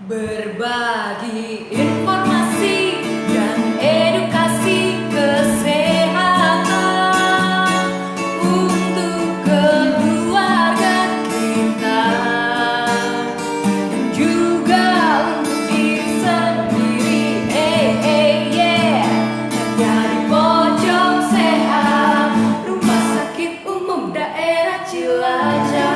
Berbagi informasi dan edukasi kesehatan untuk keluarga kita dan juga untuk diri sendiri. Yeah. Hanya di pojok sehat Rumah Sakit Umum Daerah Cilacap.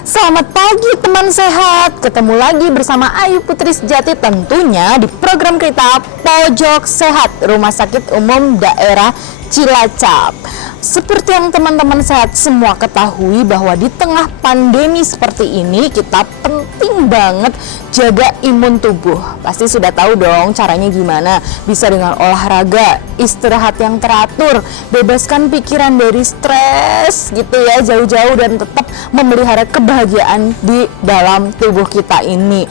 Selamat pagi teman sehat, ketemu lagi bersama Ayu Putri Sejati tentunya di program kita Pojok Sehat Rumah Sakit Umum Daerah Cilacap. Seperti yang teman-teman sehat semua ketahui bahwa di tengah pandemi seperti ini kita penting banget jaga imun tubuh. Pasti sudah tahu dong caranya gimana, bisa dengan olahraga, istirahat yang teratur, bebaskan pikiran dari stres gitu ya jauh-jauh dan tetap memelihara kebahagiaan di dalam tubuh kita ini.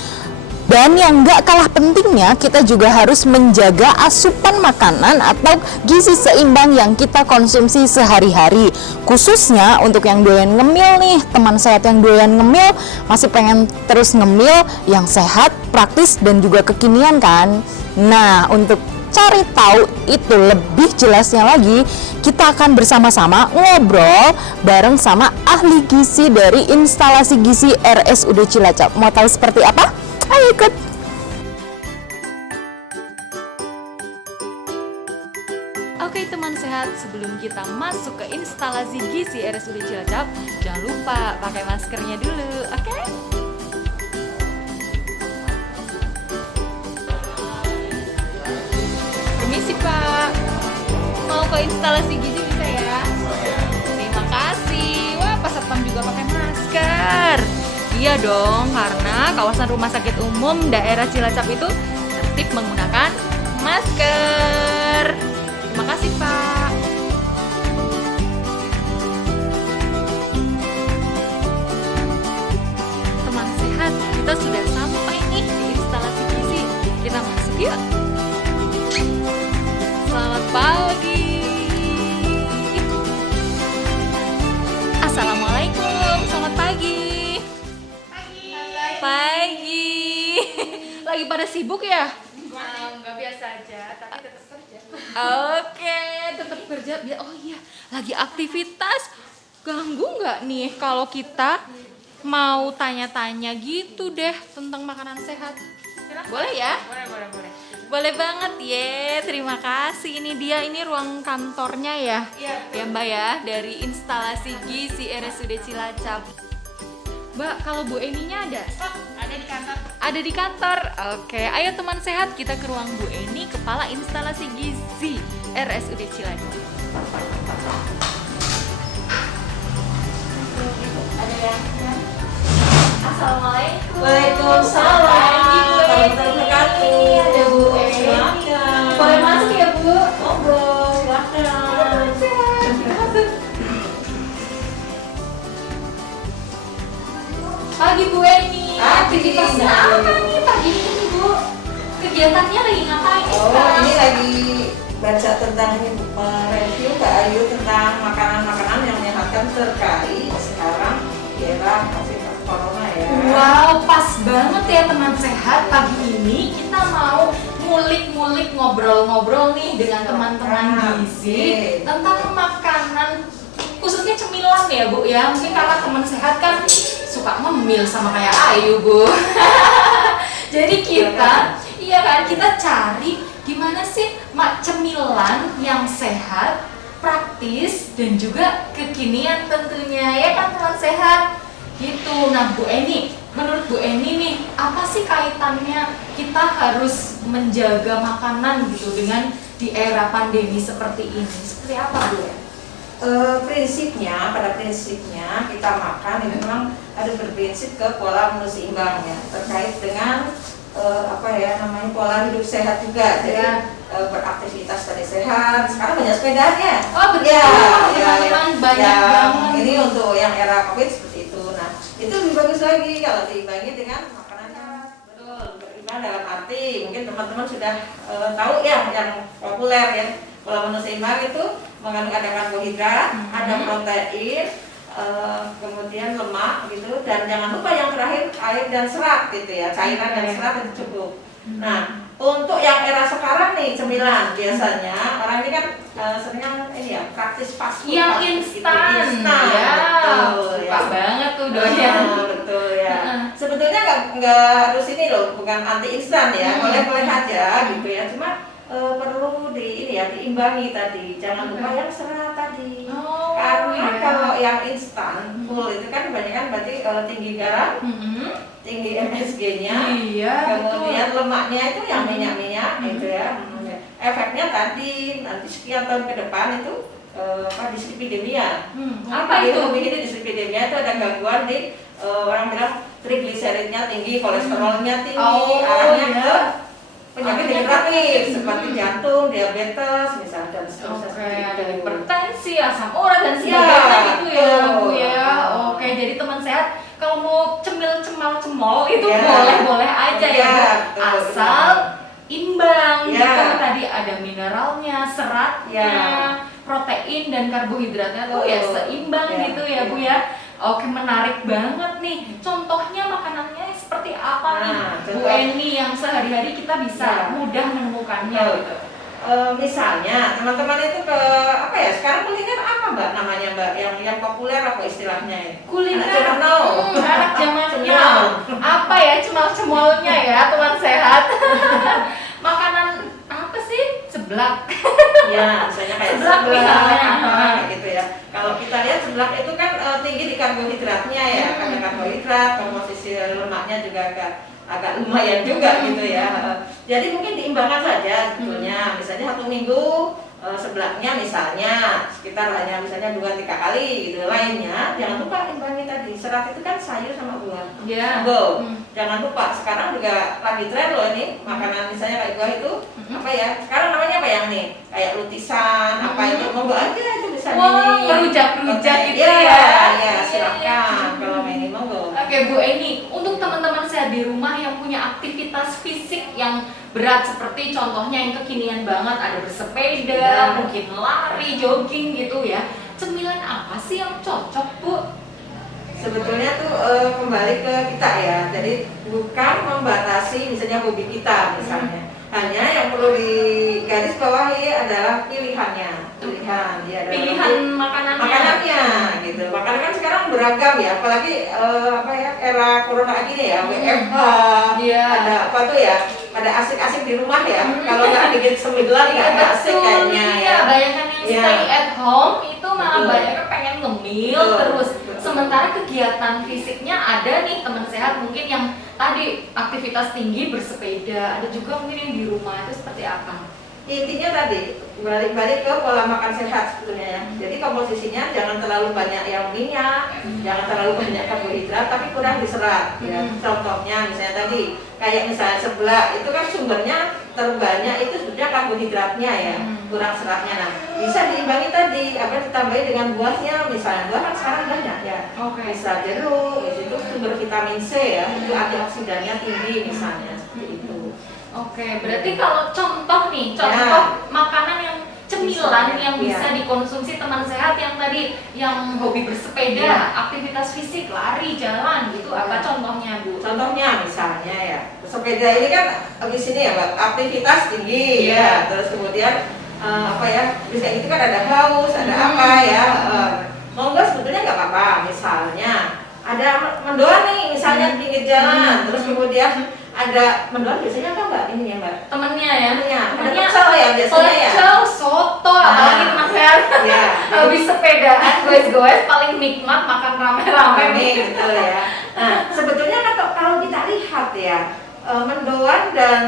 Dan yang gak kalah pentingnya, kita juga harus menjaga asupan makanan atau gizi seimbang yang kita konsumsi sehari-hari. Khususnya untuk yang doyan ngemil nih, teman sehat yang doyan ngemil, masih pengen terus ngemil yang sehat, praktis, dan juga kekinian kan? Nah, untuk cari tahu itu lebih jelasnya lagi, kita akan bersama-sama ngobrol bareng sama ahli gizi dari instalasi gizi RSUD Cilacap. Mau tahu seperti apa? Ayo ikut. Oke teman sehat, sebelum kita masuk ke instalasi gizi RSUD Cilacap, jangan lupa pakai maskernya dulu, oke? Permisi Pak, mau ke instalasi gizi bisa ya? Terima kasih. Wah, Pak Satpam juga pakai masker. Iya dong, karena kawasan Rumah Sakit Umum Daerah Cilacap itu tertib menggunakan masker. Terima kasih Pak. Teman sehat, kita sudah sampai nih di instalasi gizi. Kita masuk yuk. Selamat pagi. Assalamualaikum, selamat pagi. Pagi. Lagi pada sibuk ya? Enggak, biasa aja, tapi tetap kerja. Oke, tetap kerja. Oh iya, lagi aktivitas. Ganggu nggak nih kalau kita mau tanya-tanya gitu deh tentang makanan sehat? Boleh ya? Boleh. Boleh banget ya. Terima kasih. Ini dia, ini ruang kantornya ya. Iya. Ya Mbak ya, dari instalasi gizi RSUD Cilacap. Mbak, kalau Bu Eninya ada? Oh, ada di kantor. Ada di kantor. Oke, ayo teman sehat, kita ke ruang Bu Eni, Kepala Instalasi Gizi RSUD Cilacap. Ada yang Assalamualaikum. Waalaikumsalam. Pagi, Bu Eni. Wabarakatuh. Ada Bu Eni. Silakan. Boleh masuk ya Bu? Ngobrol, silakan. Pagi Bu Eni. Pagi. Aktivitasnya apa nih pagi ini Bu? Kegiatannya lagi ngapain nih Oh, sekarang? ini lagi baca tentang review Kak Ayu tentang makanan-makanan yang menyehatkan terkait sekarang di era COVID Corona ya. Wow, pas banget ya teman sehat. Pagi ini kita mau ngulik-ngulik, ngobrol-ngobrol nih dengan teman-teman gizi Oke. tentang makanan, khususnya cemilan ya Bu ya. Mungkin karena teman sehat kan suka ngemil sama kayak Ayu Bu. Jadi kita, iya kan, kita cari gimana sih cemilan yang sehat, praktis, dan juga kekinian tentunya ya kan teman sehat. Gitu. Nah Bu Eni, menurut Bu Eni nih, apa sih kaitannya kita harus menjaga makanan gitu dengan di era pandemi seperti ini? Seperti apa Bu ya? Pada prinsipnya kita makan ini memang ada berprinsip ke pola menu seimbang ya, terkait dengan pola hidup sehat juga. Jadi beraktivitas tadi sehat. Sekarang banyak sepedanya. Oh betul, teman-teman banyak banget. Ini untuk yang era COVID seperti itu. Nah, itu lebih bagus lagi kalau diimbangi dengan makanannya. Betul, berimbang dalam arti seperti mungkin teman-teman sudah tahu ya yang populer ya, pola menu seimbang itu mengandung ada karbohidrat, ada protein, kemudian lemak gitu, dan jangan lupa yang terakhir air dan serat gitu ya, cairan dan serat itu cukup. Nah, untuk yang era sekarang nih cemilan biasanya orang ini kan seringnya ini ya praktis fast food, Yang gitu. instan, ya, betul, suka banget tuh doyan. betul ya. Sebetulnya nggak harus ini loh, bukan anti instan ya, boleh-boleh aja gitu ya. Cuma perlu ini ya diimbangi tadi, jangan lupa yang serat tadi. Karena kalau yang instan full itu kan kebanyakan berarti tinggi garam, tinggi MSG-nya, kemudian lemaknya itu yang minyak-minyak gitu ya. Efeknya tadi nanti sekian tahun ke depan itu dislipidemia. Apa itu? Dislipidemia itu ada gangguan di orang bilang trigliseridnya tinggi, kolesterolnya tinggi, Oh, arahnya iya. ke penyakit degeneratif seperti jantung, diabetes misalnya dan seterusnya. Oke, seperti ada itu. hipertensi, asam urat dan sebagainya gitu ya, Bu ya. betul. Oke, jadi teman sehat kalau mau cemil cemal cemol itu Ya. boleh-boleh aja ya, Bu. betul, Asal imbang Ya. gitu. Tadi ada mineralnya, seratnya, Ya. protein dan karbohidratnya tuh ya Betul. seimbang Ya, gitu ya, Bu ya. Oke, menarik banget nih. Contohnya makanannya seperti apa nih, Nah, Bu contoh. Eni, yang sehari-hari kita bisa Ya. mudah menemukannya Betul. gitu. Misalnya teman-teman itu ke apa ya, sekarang kuliner apa Mbak namanya Mbak, yang populer apa istilahnya ya? Kuliner Anak zaman now. anak zaman Cemil. now. Apa ya cemal-cemolnya ya teman sehat? Makanan apa sih? Seblak. Ya, misalnya kayak Seblak misalnya. kayak gitu ya. Kalau kita lihat seblak itu kan tinggi di karbohidratnya ya, karena karbohidrat, komposisi lemaknya juga agak lumayan juga gitu ya. Jadi mungkin diimbangkan saja sebetulnya. Misalnya 1 minggu seblaknya misalnya sekitar hanya misalnya 2-3 kali gitu. Lainnya jangan lupa imbangi tadi. Serat itu kan sayur sama buah. Ya. Jangan lupa sekarang juga lagi tren loh ini makanan misalnya kayak buah itu apa ya? Sekarang namanya apa yang nih? Kayak lutisan, apa itu monggo aja itu bisa Wah, di ngerujak-rujak gitu ya. ya. Ya, silakan kalau ini monggo. Oke Bu Eni, untuk teman-teman saya di rumah yang punya aktivitas fisik yang berat seperti contohnya yang kekinian banget, ada bersepeda, mungkin lari, jogging gitu ya. Cemilan apa sih yang cocok Bu? Sebetulnya tuh kembali ke kita ya. Jadi bukan membatasi misalnya hobi kita misalnya. Hanya yang perlu digarisbawahi adalah pilihannya. Pilihan makanannya gitu. Makanan kan sekarang beragam ya, apalagi era corona gini ya, WFH, ada apa tuh ya, pada asik-asik di rumah ya. Kalau nggak bikin cemilan nggak asik kayaknya ya. Banyak yang stay at home itu malah banyak yang pengen ngemil terus. Sementara kegiatan fisiknya ada nih teman sehat mungkin yang tadi aktivitas tinggi bersepeda, ada juga mungkin yang di rumah itu seperti apa? Intinya tadi balik-balik ke pola makan sehat sebetulnya ya. Jadi komposisinya jangan terlalu banyak yang minyak, jangan terlalu banyak karbohidrat, tapi kurang di serat. Ya. Contohnya misalnya tadi kayak misalnya seblak itu kan sumbernya terbanyak itu sebenarnya karbohidratnya ya, kurang seratnya. Nah bisa diimbangi tadi, ditambahi dengan buahnya. Misalnya buah kan sekarang banyak ya. Bisa jeruk, itu sumber vitamin C ya, itu antioksidannya tinggi misalnya seperti itu. Oke, berarti kalau contoh makanan yang cemilan yang bisa dikonsumsi teman sehat yang tadi yang hobi bersepeda, aktivitas fisik, lari, jalan gitu, apa contohnya Bu? Contohnya misalnya ya, bersepeda ini kan habis ini ya Mbak, aktivitas tinggi ya, terus kemudian bisa itu kan ada haus, ada apa ya, monggo sebetulnya nggak apa-apa. Misalnya ada mendoan nih, misalnya di pinggir jalan, terus kemudian ada mendoan biasanya apa Mbak ini ya Mbak? Temennya ya? Ada pecel ya biasanya ya? Pecel, soto, apalagi teman sehat habis sepedaan, goes-goes paling nikmat makan rame-rame gitu ya. Nah sebetulnya kalau kita lihat ya, mendoan dan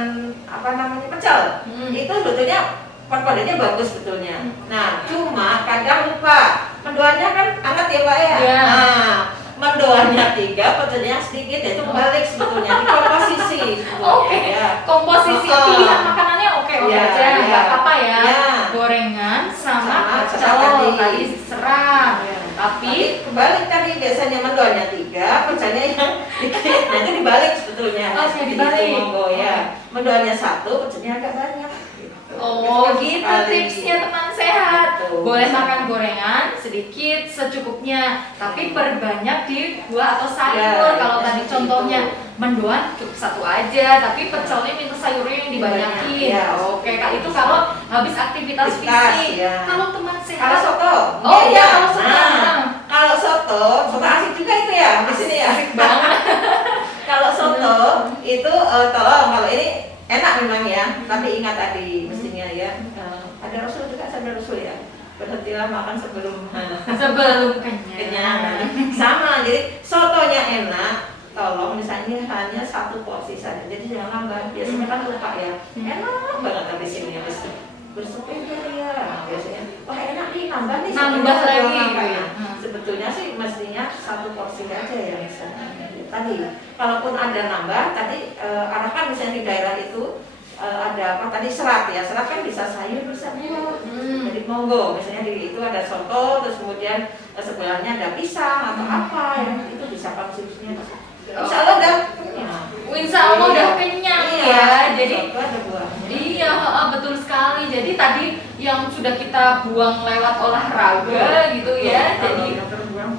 pecel itu sebetulnya kodenya bagus sebetulnya. Nah cuma kadang lupa mendoannya kan hangat ya Mbak ya. Nah mendoannya 3, pecelnya sedikit, itu balik sebetulnya di komposisi sebetulnya ya. Komposisi pilihan makanannya oke aja, nggak apa-apa ya. Ya. Gorengan sama Sama pecel tadi. tadi serat. Tapi kebalik tadi, biasanya mendoannya 3, pecahnya yang dikit. Nah itu dibalik sebetulnya. Oke, dibalik. Gitu, monggo ya. Mendoannya 1, pecahnya agak banyak. oh gitu sekali. tipsnya teman sehat. Betul. Boleh makan gorengan sedikit secukupnya, tapi perbanyak di buah atau sayur. Ya, Kalau ya, tadi seperti contohnya itu. mendoan cukup 1 aja, tapi pecelnya minta sayurnya yang dibanyakin. Ya, Oke, Kak, itu kalau habis aktivitas Aktivitas, fisik. ya. Kalau teman Kalau sehat, soto. oh iya, kalau soto. Nah, kalau soto asik juga itu ya di sini ya. Asik banget. Kalau soto itu tolong, kalau ini enak memang ya, tapi ingat tadi mestinya ya, ada Rasul juga, ada Rasul ya, berhentilah makan sebelum Sebelum kenyang. kenyang. Sama, jadi sotonya enak, tolong misalnya hanya 1 porsi saja, jadi jangan nambah. Biasanya kan lupa ya, enak banget habis ini habis bersepeda ya, biasanya wah enak nih, nambah nih, Nambah sotonya lagi, doang, gitu ya. Kak. Sebetulnya sih mestinya 1 porsi aja ya misalnya. Tadi kalaupun ada nambah, tadi arahkan misalnya di daerah itu ada apa tadi, serat ya, serat kan bisa sayur bisa buah. Jadi monggo misalnya di itu ada soto, terus kemudian sebelahnya ada pisang atau apa yang itu bisa konsumsinya. Insya Allah udah kenyang. Insya Allah udah kenyang Iya, ya. Jadi soto ada buahnya. iya, betul sekali. Jadi tadi yang sudah kita buang lewat olahraga gitu ya. Jadi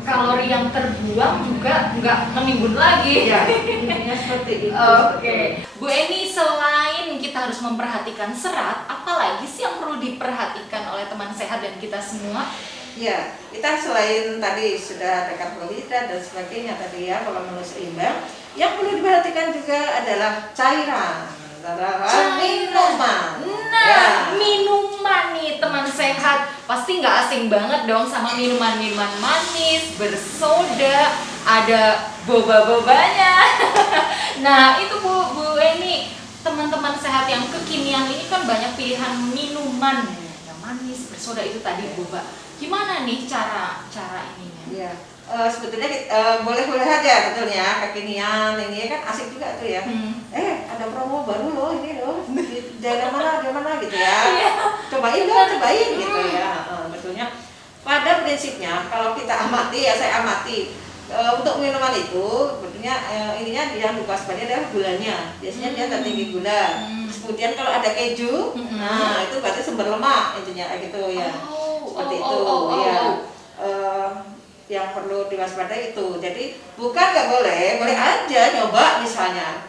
kalori yang terbuang juga nggak menimbun lagi. Iya, intinya seperti itu. Oke, Bu Eni, selain kita harus memperhatikan serat, apalagi sih yang perlu diperhatikan oleh teman sehat dan kita semua? Ya, kita selain tadi sudah ada karbohidrat dan sebagainya tadi ya, pola menu seimbang, yang perlu diperhatikan juga adalah cairan, minuman. Nah, Ya. minuman nih teman sehat pasti nggak asing banget dong sama minuman-minuman manis, bersoda, ada boba-bobanya. Nah, itu Bu Eni, teman-teman sehat yang kekinian ini kan banyak pilihan minuman, yang manis, bersoda itu tadi boba. Gimana nih cara ininya? Ya, sebetulnya boleh-boleh aja sebetulnya kekinian ini kan asik juga tuh ya. Ada promo baru loh ini loh di daerah mana gitu ya. Cobain gitu ya. Betulnya pada prinsipnya kalau kita amati ya, saya amati untuk minuman itu sebetulnya ininya yang diwaspadai adalah gulanya. Biasanya dia tertinggi gula. Kemudian kalau ada keju, nah itu berarti sumber lemak intinya gitu ya. Seperti itu ya. Yang perlu diwaspadai itu. Jadi bukan nggak boleh, boleh aja nyoba misalnya.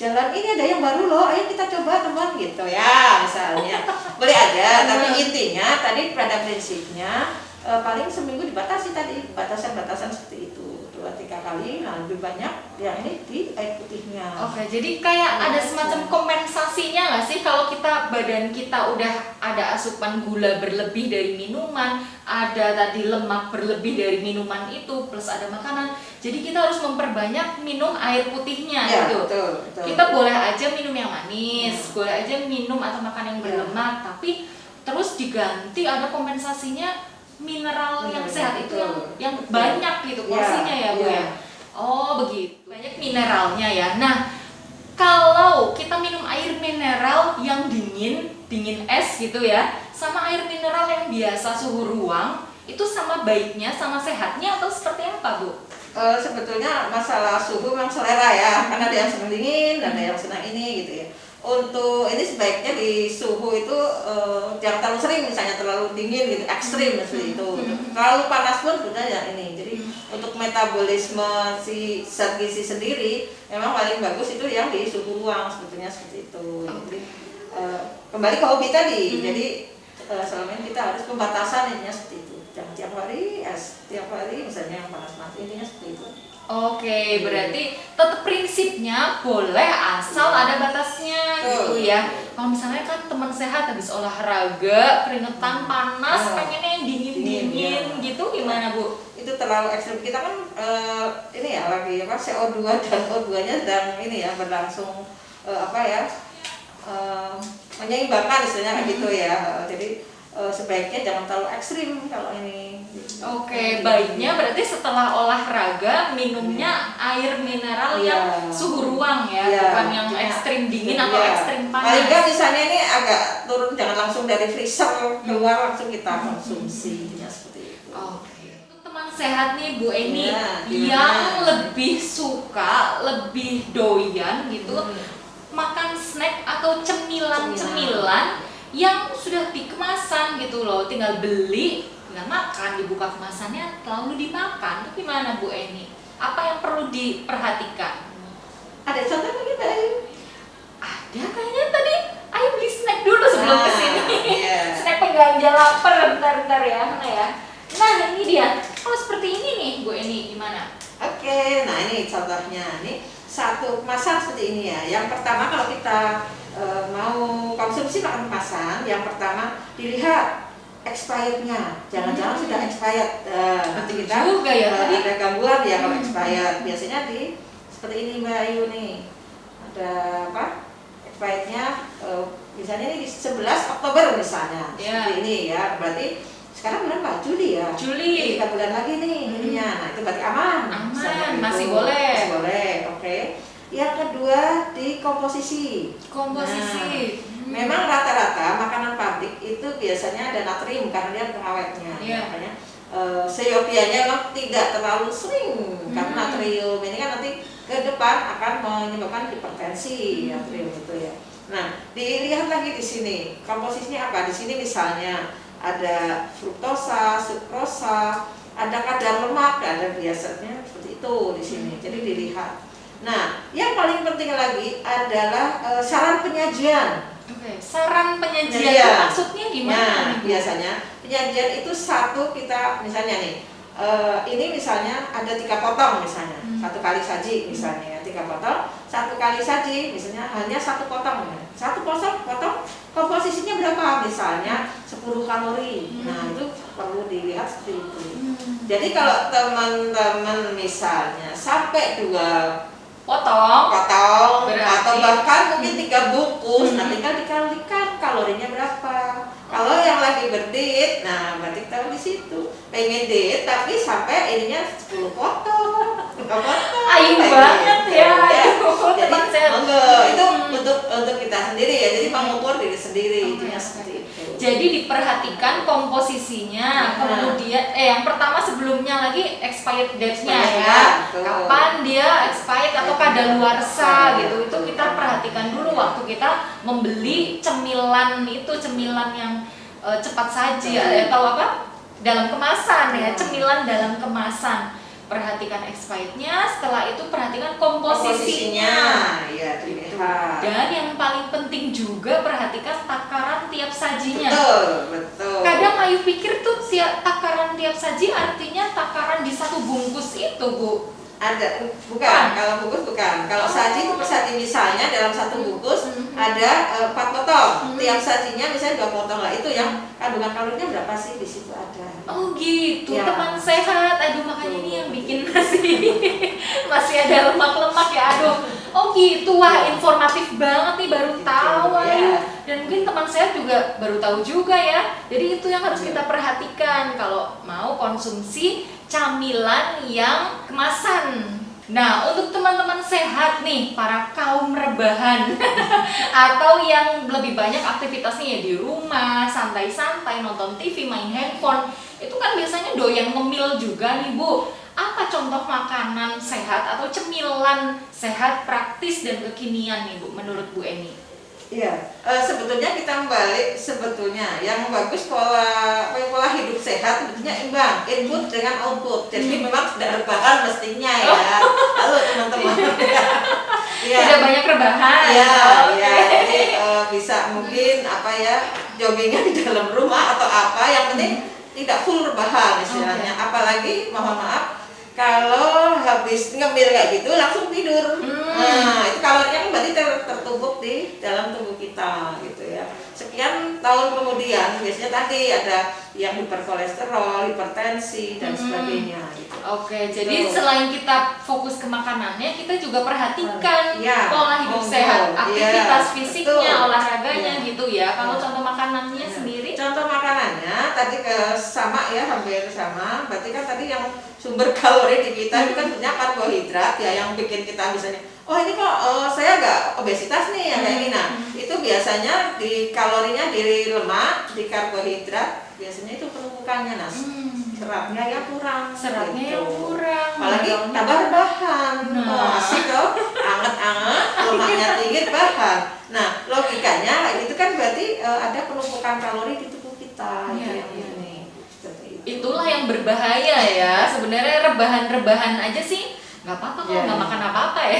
Jalan ini ada yang baru loh, ayo kita coba teman gitu ya misalnya. Boleh aja, tapi intinya tadi pada prinsipnya paling seminggu dibatasi tadi, batasan-batasan seperti itu. 2-3 kali, nah lebih banyak yang ini di air putihnya. Oke, jadi kayak ada semacam kompensasinya nggak sih kalau badan kita udah ada asupan gula berlebih dari minuman, ada tadi lemak berlebih dari minuman itu, plus ada makanan. Jadi kita harus memperbanyak minum air putihnya Ya, gitu. betul. Kita boleh aja minum yang manis, boleh aja minum atau makan yang berlemak, tapi terus diganti ada kompensasinya mineral yang sehat itu yang banyak gitu porsinya ya Bu ya. Oh begitu, banyak mineralnya ya. Nah, kalau kita minum air mineral yang dingin es gitu ya, sama air mineral yang biasa suhu ruang, itu sama baiknya, sama sehatnya atau seperti apa Bu? Sebetulnya masalah suhu memang selera ya, karena ada yang senang dingin, ada yang senang ini gitu ya. Untuk ini sebaiknya di suhu itu jangan terlalu sering, misalnya terlalu dingin gitu, ekstrim seperti itu. Terlalu panas pun sudah ya ini. Jadi untuk metabolisme si zat gizi sendiri memang paling bagus itu yang di suhu ruang sebetulnya seperti itu. Jadi kembali ke hobi tadi. Jadi selama ini kita harus pembatasan ininya seperti itu. Jangan tiap hari, tiap hari misalnya yang panas-panas, intinya seperti itu. Oke, berarti tetap prinsipnya boleh asal ada batasnya gitu ya. Kalau misalnya kan teman sehat habis olahraga, keringetan panas, pengennya yang dingin-dingin gitu, gimana Bu? Itu terlalu ekstrim. Kita kan ini ya lagi apa CO2 dan O2-nya sedang ini ya berlangsung menyeimbangkan istilahnya kayak gitu ya. Jadi sebaiknya jangan terlalu ekstrim kalau ini. Oke, baiknya berarti setelah olahraga minumnya air mineral yang suhu ruang ya, bukan yang ekstrim dingin atau ekstrim panas. Paling nggak misalnya ini agak turun, jangan langsung dari freezer keluar langsung kita konsumsi, ya seperti itu. Oke. sehat nih Bu Eni, Ya, yang gimana? lebih suka, lebih doyan gitu makan snack atau cemilan-cemilan yang sudah dikemasan gitu loh, tinggal beli, tinggal makan, dibuka kemasannya lalu dimakan. Itu gimana Bu Eni? Apa yang perlu diperhatikan? Ada contoh lagi Mbak Ayu? Ada kayaknya tadi, ayo beli snack dulu sebelum Ah, kesini. iya. Snack pengganja lapar, bentar ya, mana ya? Nah ini dia, kalau seperti ini nih Bu Eni, gimana? Oke, nah ini contohnya. Ini satu kemasan seperti ini ya. Yang pertama kalau kita mau konsumsi makan kemasan, yang pertama dilihat expirednya. Jangan-jangan sudah expired. Nanti kita Juga ya, tadi. ada gangguan ya kalau expired. Biasanya di seperti ini Mbak Ayu nih. Ada apa? Expirednya misalnya ini di 11 Oktober misalnya. Ya. Seperti ini ya. Berarti sekarang berapa? Juli ya? Juli. 3 bulan lagi nih ininya. Nah, itu berarti aman. Aman, Misalnya gitu. masih boleh. Masih boleh, oke. Yang kedua di komposisi. Komposisi. Memang rata-rata makanan pabrik itu biasanya ada natrium karena dia pengawetnya. Iya. Makanya seyogianya memang tidak terlalu sering karena natrium ini kan nanti ke depan akan menyebabkan hipertensi natrium itu ya. Nah, dilihat lagi di sini komposisinya apa? Di sini misalnya ada fruktosa, sukrosa, ada kadar lemak, ada biasanya seperti itu di sini. Jadi dilihat. Nah, yang paling penting lagi adalah saran penyajian. Oke, saran penyajian Penyajian. itu maksudnya gimana? Nah, nih, Bu? biasanya penyajian itu satu kita misalnya nih, ini misalnya ada 3 potong misalnya, satu kali saji misalnya ya, 3 potong, satu kali saji misalnya hanya 1 potong ya. 1 potong komposisinya berapa? Misalnya 10 kalori. Nah, itu perlu dilihat seperti itu. Jadi kalau teman-teman misalnya sampai 2 Potong. potong Berarti- atau bahkan mungkin 3 bungkus, nah tinggal dikalikan kalorinya berapa. Kalau yang lagi berdiet, nah berarti kita di situ pengen diet tapi sampai ininya 10 potong, 5 potong. Ayu kayak banget gitu. ya, aduh, Jadi teman saya. monggo, itu untuk kita sendiri ya. Jadi mengukur diri sendiri, intinya seperti itu. Jadi diperhatikan komposisinya, kemudian yang pertama sebelumnya lagi expired date-nya Expired ya. date, betul. Kapan dia expired atau kadaluarsa gitu. Itu kita perhatikan dulu waktu kita membeli cemilan itu, cemilan yang cepat saji atau apa? Dalam kemasan ya, cemilan dalam kemasan. Perhatikan expirednya, setelah itu perhatikan komposisinya. ya dilihat. Dan yang paling penting juga perhatikan takaran tiap sajinya. Betul, betul. Kadang Ayu pikir tuh takaran tiap saji artinya takaran di satu bungkus itu, Bu. Ada, bukan, kalau bungkus bukan. Kalau saji itu per saji misalnya dalam satu bungkus ada 4 potong. Tiap sajinya misalnya 2 potong lah. Itu yang kandungan kalorinya berapa sih di situ ada. Oh gitu, Ya. teman sehat. Aduh, makanya ini yang bikin masih ada lemak-lemak ya. Aduh. Oh gitu, wah informatif banget nih, baru tahu ya. Ayu. Dan mungkin teman sehat juga baru tahu juga ya. Jadi itu yang harus kita perhatikan kalau mau konsumsi camilan yang kemasan. Nah, untuk teman-teman sehat nih, para kaum rebahan atau yang lebih banyak aktivitasnya ya di rumah, santai-santai, nonton TV, main handphone, itu kan biasanya doyan ngemil juga nih Bu. Apa contoh makanan sehat atau cemilan sehat praktis dan kekinian nih Bu, menurut Bu Eni? Iya, sebetulnya kita balik sebetulnya yang bagus pola hidup sehat sebetulnya imbang, input dengan output. Jadi memang tidak rebahan mestinya ya. Halo teman-teman. Iya. Tidak banyak rebahan. Iya, Oke. iya. Jadi bisa mungkin apa ya, joggingnya di dalam rumah atau apa, yang penting tidak full rebahan istilahnya. Apalagi mohon maaf kalau habis ngemil kayak gitu langsung tidur. Nah, itu kalorinya kan berarti tertumpuk di dalam tubuh kita gitu ya. Sekian tahun kemudian biasanya tadi ada yang hiperkolesterol, hipertensi dan sebagainya gitu. Oke, jadi Betul. selain kita fokus ke makanannya, kita juga perhatikan Ya, pola hidup monggo. sehat, aktivitas Ya, fisiknya, betul. olahraganya Ya. gitu ya. Kalau Ya. contoh makanannya sendiri, Contoh makanannya tadi sama ya, hampir sama. Berarti kan tadi yang sumber kalori di kita itu kan punya karbohidrat ya, yang bikin kita misalnya, oh ini kok saya agak obesitas nih ya kayak ini. Nah, itu biasanya di kalorinya di lemak, di karbohidrat biasanya itu penumpukannya Nas. seratnya yang kurang. Seratnya gitu. yang kurang. Apalagi tambah rebahan. Nah. Asik loh, anget-anget, lemaknya tinggi bahan. Nah, logikanya itu kan berarti ada penumpukan kalori di tubuh kita. Iya, Itu yang iya. ini. Seperti itu. Itulah yang berbahaya ya. Sebenarnya rebahan-rebahan aja sih nggak apa-apa kalau Iya. nggak makan apa-apa ya.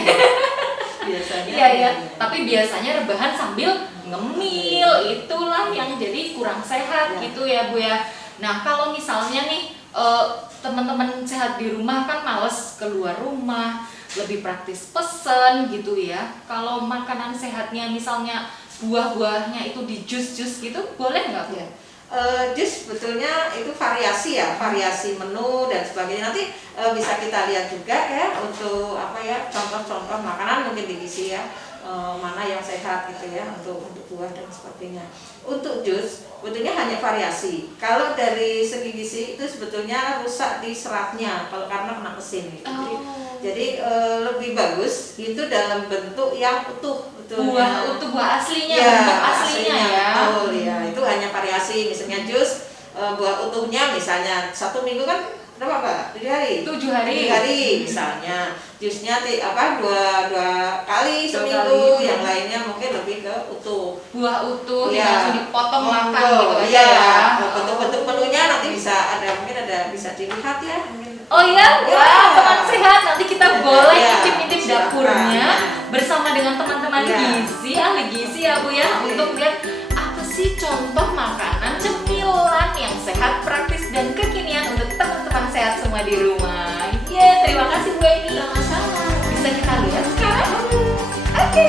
Biasanya. Iya ya. Tapi biasanya rebahan sambil ngemil, itulah yang jadi kurang sehat Iya. gitu ya Bu ya. Nah kalau misalnya nih teman-teman sehat di rumah kan males keluar rumah, lebih praktis pesen gitu ya. Kalau makanan sehatnya misalnya buah-buahnya itu di jus-jus gitu boleh nggak Bu? Ya. Jus sebetulnya itu variasi ya, variasi menu dan sebagainya. Nanti bisa kita lihat juga ya untuk apa ya contoh-contoh makanan mungkin di gizi ya, mana yang sehat gitu ya untuk buah dan sebagainya. Untuk jus sebetulnya hanya variasi. Kalau dari segi gizi itu sebetulnya rusak di seratnya kalau karena kena mesin gitu. Jadi lebih bagus itu dalam bentuk yang utuh. Buah aslinya, Ya, bentuk aslinya ya. betul ya. Itu hanya variasi. Misalnya jus buah utuhnya misalnya 1 minggu kan berapa Mbak? 7 hari. 7 hari. 7 hari misalnya. Jusnya dua kali seminggu, kali. yang lainnya mungkin lebih ke utuh. Buah utuh Iya. langsung dipotong makan gitu aja Iya. ya. Bentuk-bentuk menunya nanti mungkin ada bisa dilihat ya. Oh iya, Ya. wah teman sehat, nanti kita boleh Ya, intip-intip silakan. dapurnya bersama dengan teman-teman Ya. gizi, ahli gizi ya Bu ya, Oke. untuk lihat apa sih contoh makanan cemilan yang sehat, praktis dan kekinian untuk teman-teman sehat semua di rumah. Terima kasih Bu Eni. Sama-sama. Bisa kita lihat sekarang? Oke.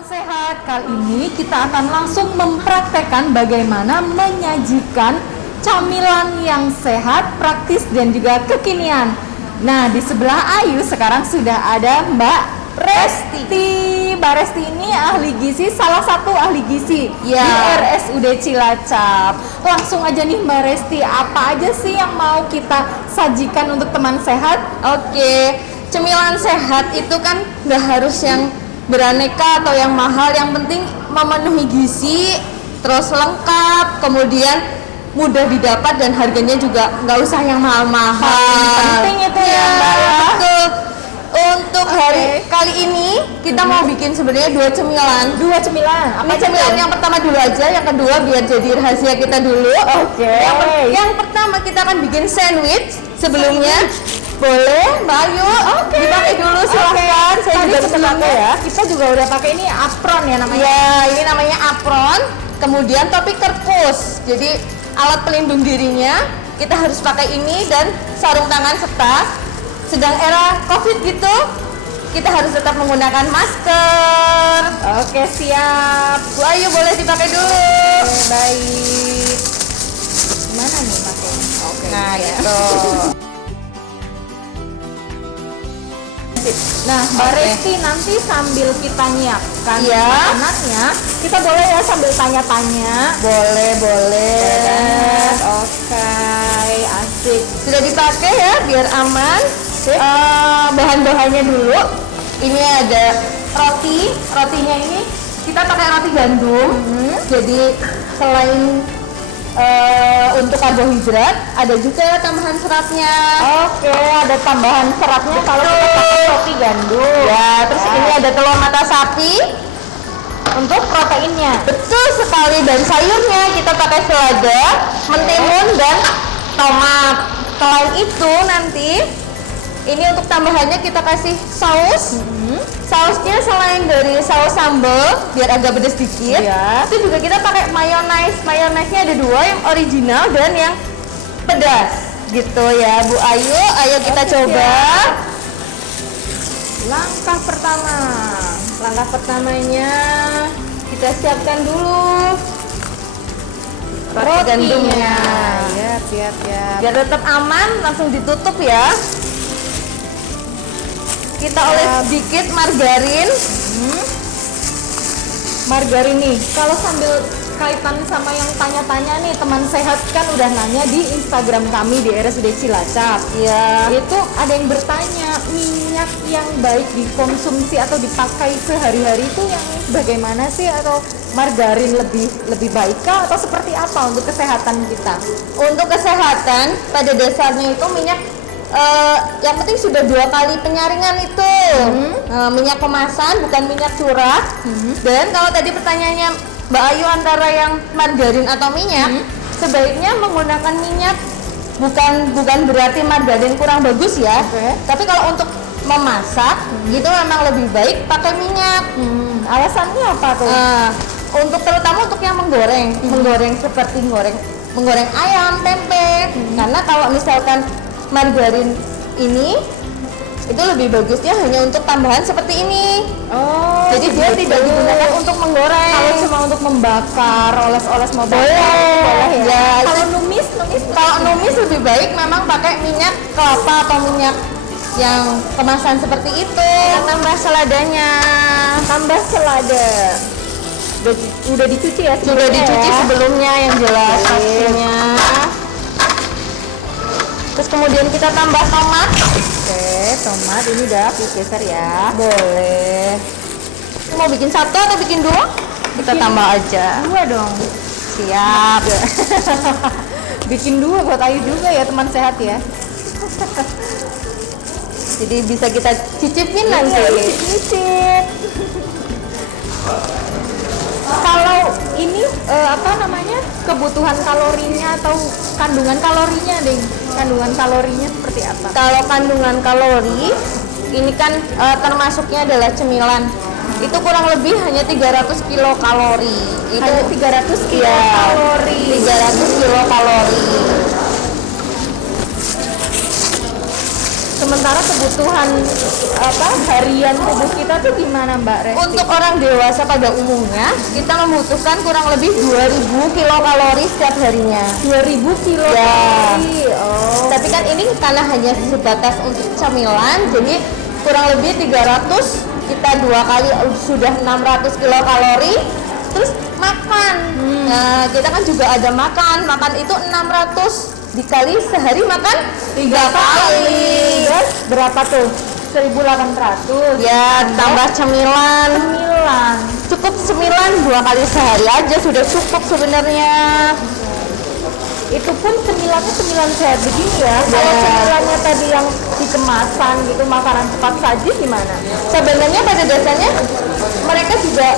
Sehat, kali ini kita akan langsung mempraktekkan bagaimana menyajikan camilan yang sehat, praktis dan juga kekinian. Nah, di sebelah Ayu sekarang sudah ada Mbak Resti. Mbak Resti ini ahli gizi, salah satu ahli gizi di RSUD Cilacap. Langsung aja nih Mbak Resti, apa aja sih yang mau kita sajikan untuk teman sehat? Oke, cemilan sehat itu kan nggak harus yang beraneka atau yang mahal, yang penting memenuhi gizi, terus lengkap, kemudian mudah didapat dan harganya juga nggak usah yang mahal-mahal. Penting itu ya, Mbak ya. Betul. Untuk hari kali ini kita mau bikin sebenarnya 2 cemilan. Dua cemilan. Apa cemilan yang pertama dulu aja, yang kedua biar jadi rahasia kita dulu. Oke. Yang pertama kita akan bikin sandwich. Sebelumnya boleh Mbak Ayu dipakai dulu silahkan. Saya Tadi juga bisa sebelumnya pakai ya. kita juga udah pakai ini apron ya namanya. Ya, ini namanya apron. Kemudian topi kerpus. Jadi alat pelindung dirinya kita harus pakai ini, dan sarung tangan serta sedang era COVID gitu kita harus tetap menggunakan masker. Oke, siap. Bu Ayu boleh dipakai dulu. Oke, baik. Gimana nih pakainya? Oke. Nah, ya. gitu. sip. Nah, Mbak Oke. Resti, nanti sambil kita nyiapkan Iya. makanannya, kita boleh ya sambil tanya-tanya. Boleh. Oke, asik. Sudah dipakai ya biar aman. Bahan-bahannya dulu. Ini ada roti. Rotinya ini kita pakai roti gandum. Jadi selain untuk karbohidrat, ada juga tambahan seratnya. Oke, ada tambahan seratnya kalau kita pakai roti gandum. Ya, terus ini ada telur mata sapi. Untuk proteinnya. Betul sekali, dan sayurnya kita pakai selada, mentimun, dan tomat. Selain itu nanti ini untuk tambahannya kita kasih saus. Sausnya selain dari saus sambal biar agak pedas dikit, Iya. itu juga kita pakai mayonaise. Mayonaise-nya ada dua, yang original dan yang pedas. Gitu ya, Bu Ayu. Ayo kita Oke, coba. Langkah pertama. Langkah pertamanya kita siapkan dulu roti gandumnya. Siap. Biar tetap aman, langsung ditutup ya. Kita oles sedikit margarin. Margarin nih, kalau sambil kaitan sama yang tanya-tanya nih, teman sehat kan udah nanya di Instagram kami di RSUD Cilacap. Ya. Itu ada yang bertanya, minyak yang baik dikonsumsi atau dipakai sehari-hari itu yang bagaimana sih, atau margarin lebih baik kah, atau seperti apa untuk kesehatan kita? Untuk kesehatan pada dasarnya itu minyak yang penting sudah 2 kali penyaringan itu. Minyak kemasan, bukan minyak curah. Dan kalau tadi pertanyaannya Mbak Ayu antara yang margarin atau minyak, sebaiknya menggunakan minyak. Bukan berarti margarin kurang bagus ya. Oke. Tapi kalau untuk memasak itu memang lebih baik pakai minyak. Alasannya apa tuh? Untuk terutama untuk yang menggoreng seperti menggoreng ayam, tempe. Karena kalau misalkan margarin ini itu lebih bagusnya hanya untuk tambahan seperti ini. Oh, Jadi dia gitu. tidak digunakan untuk menggoreng. Kalau cuma untuk membakar, oles-oles mau bakar, Boleh, ya. ya. Kalau numis Kalau numis lebih baik memang pakai minyak kelapa atau minyak yang kemasan seperti itu. Kita tambah seladanya. tambah selada. Udah dicuci ya? Sudah dicuci ya? sebelumnya yang jelas pastinya. Terus kemudian kita tambah tomat. Oke, tomat ini udah digeser ya. Boleh. Mau bikin 1 atau bikin 2? Kita tambah aja. 2 dong. Siap. Bikin 2 buat Ayu juga ya, teman sehat ya. Jadi bisa kita cicipin nanti. Iya, cicip. Kalau ini apa namanya, kebutuhan kalorinya atau kandungan kalorinya, Ding? Kandungan kalorinya seperti apa? Kalau kandungan kalori ini kan termasuknya adalah cemilan. Itu kurang lebih hanya 300 kilokalori. Itu Hanya 300 iya, kilokalori. 300 kilokalori. Sementara kebutuhan apa harian tubuh kita tuh gimana, Mbak Resti? Untuk orang dewasa pada umumnya kita membutuhkan kurang lebih 2000 kilokalori setiap harinya. 2000 kilokalori. Oh. Tapi kan ini karena hanya sebatas untuk camilan, jadi kurang lebih 300, kita 2 kali sudah 600 kilokalori. Terus makan. Nah, kita kan juga ada makan itu 600 dikali sehari makan 3 kali. Terus berapa tuh? 1.800. Ya, tambah cemilan. Cemilan. Cukup cemilan 2 kali sehari aja sudah cukup sebenarnya. Itu pun cemilannya cemilan sehat begini ya. Kalau cemilannya tadi yang di kemasan gitu, makanan cepat saji gimana? Sebenarnya pada dasarnya mereka juga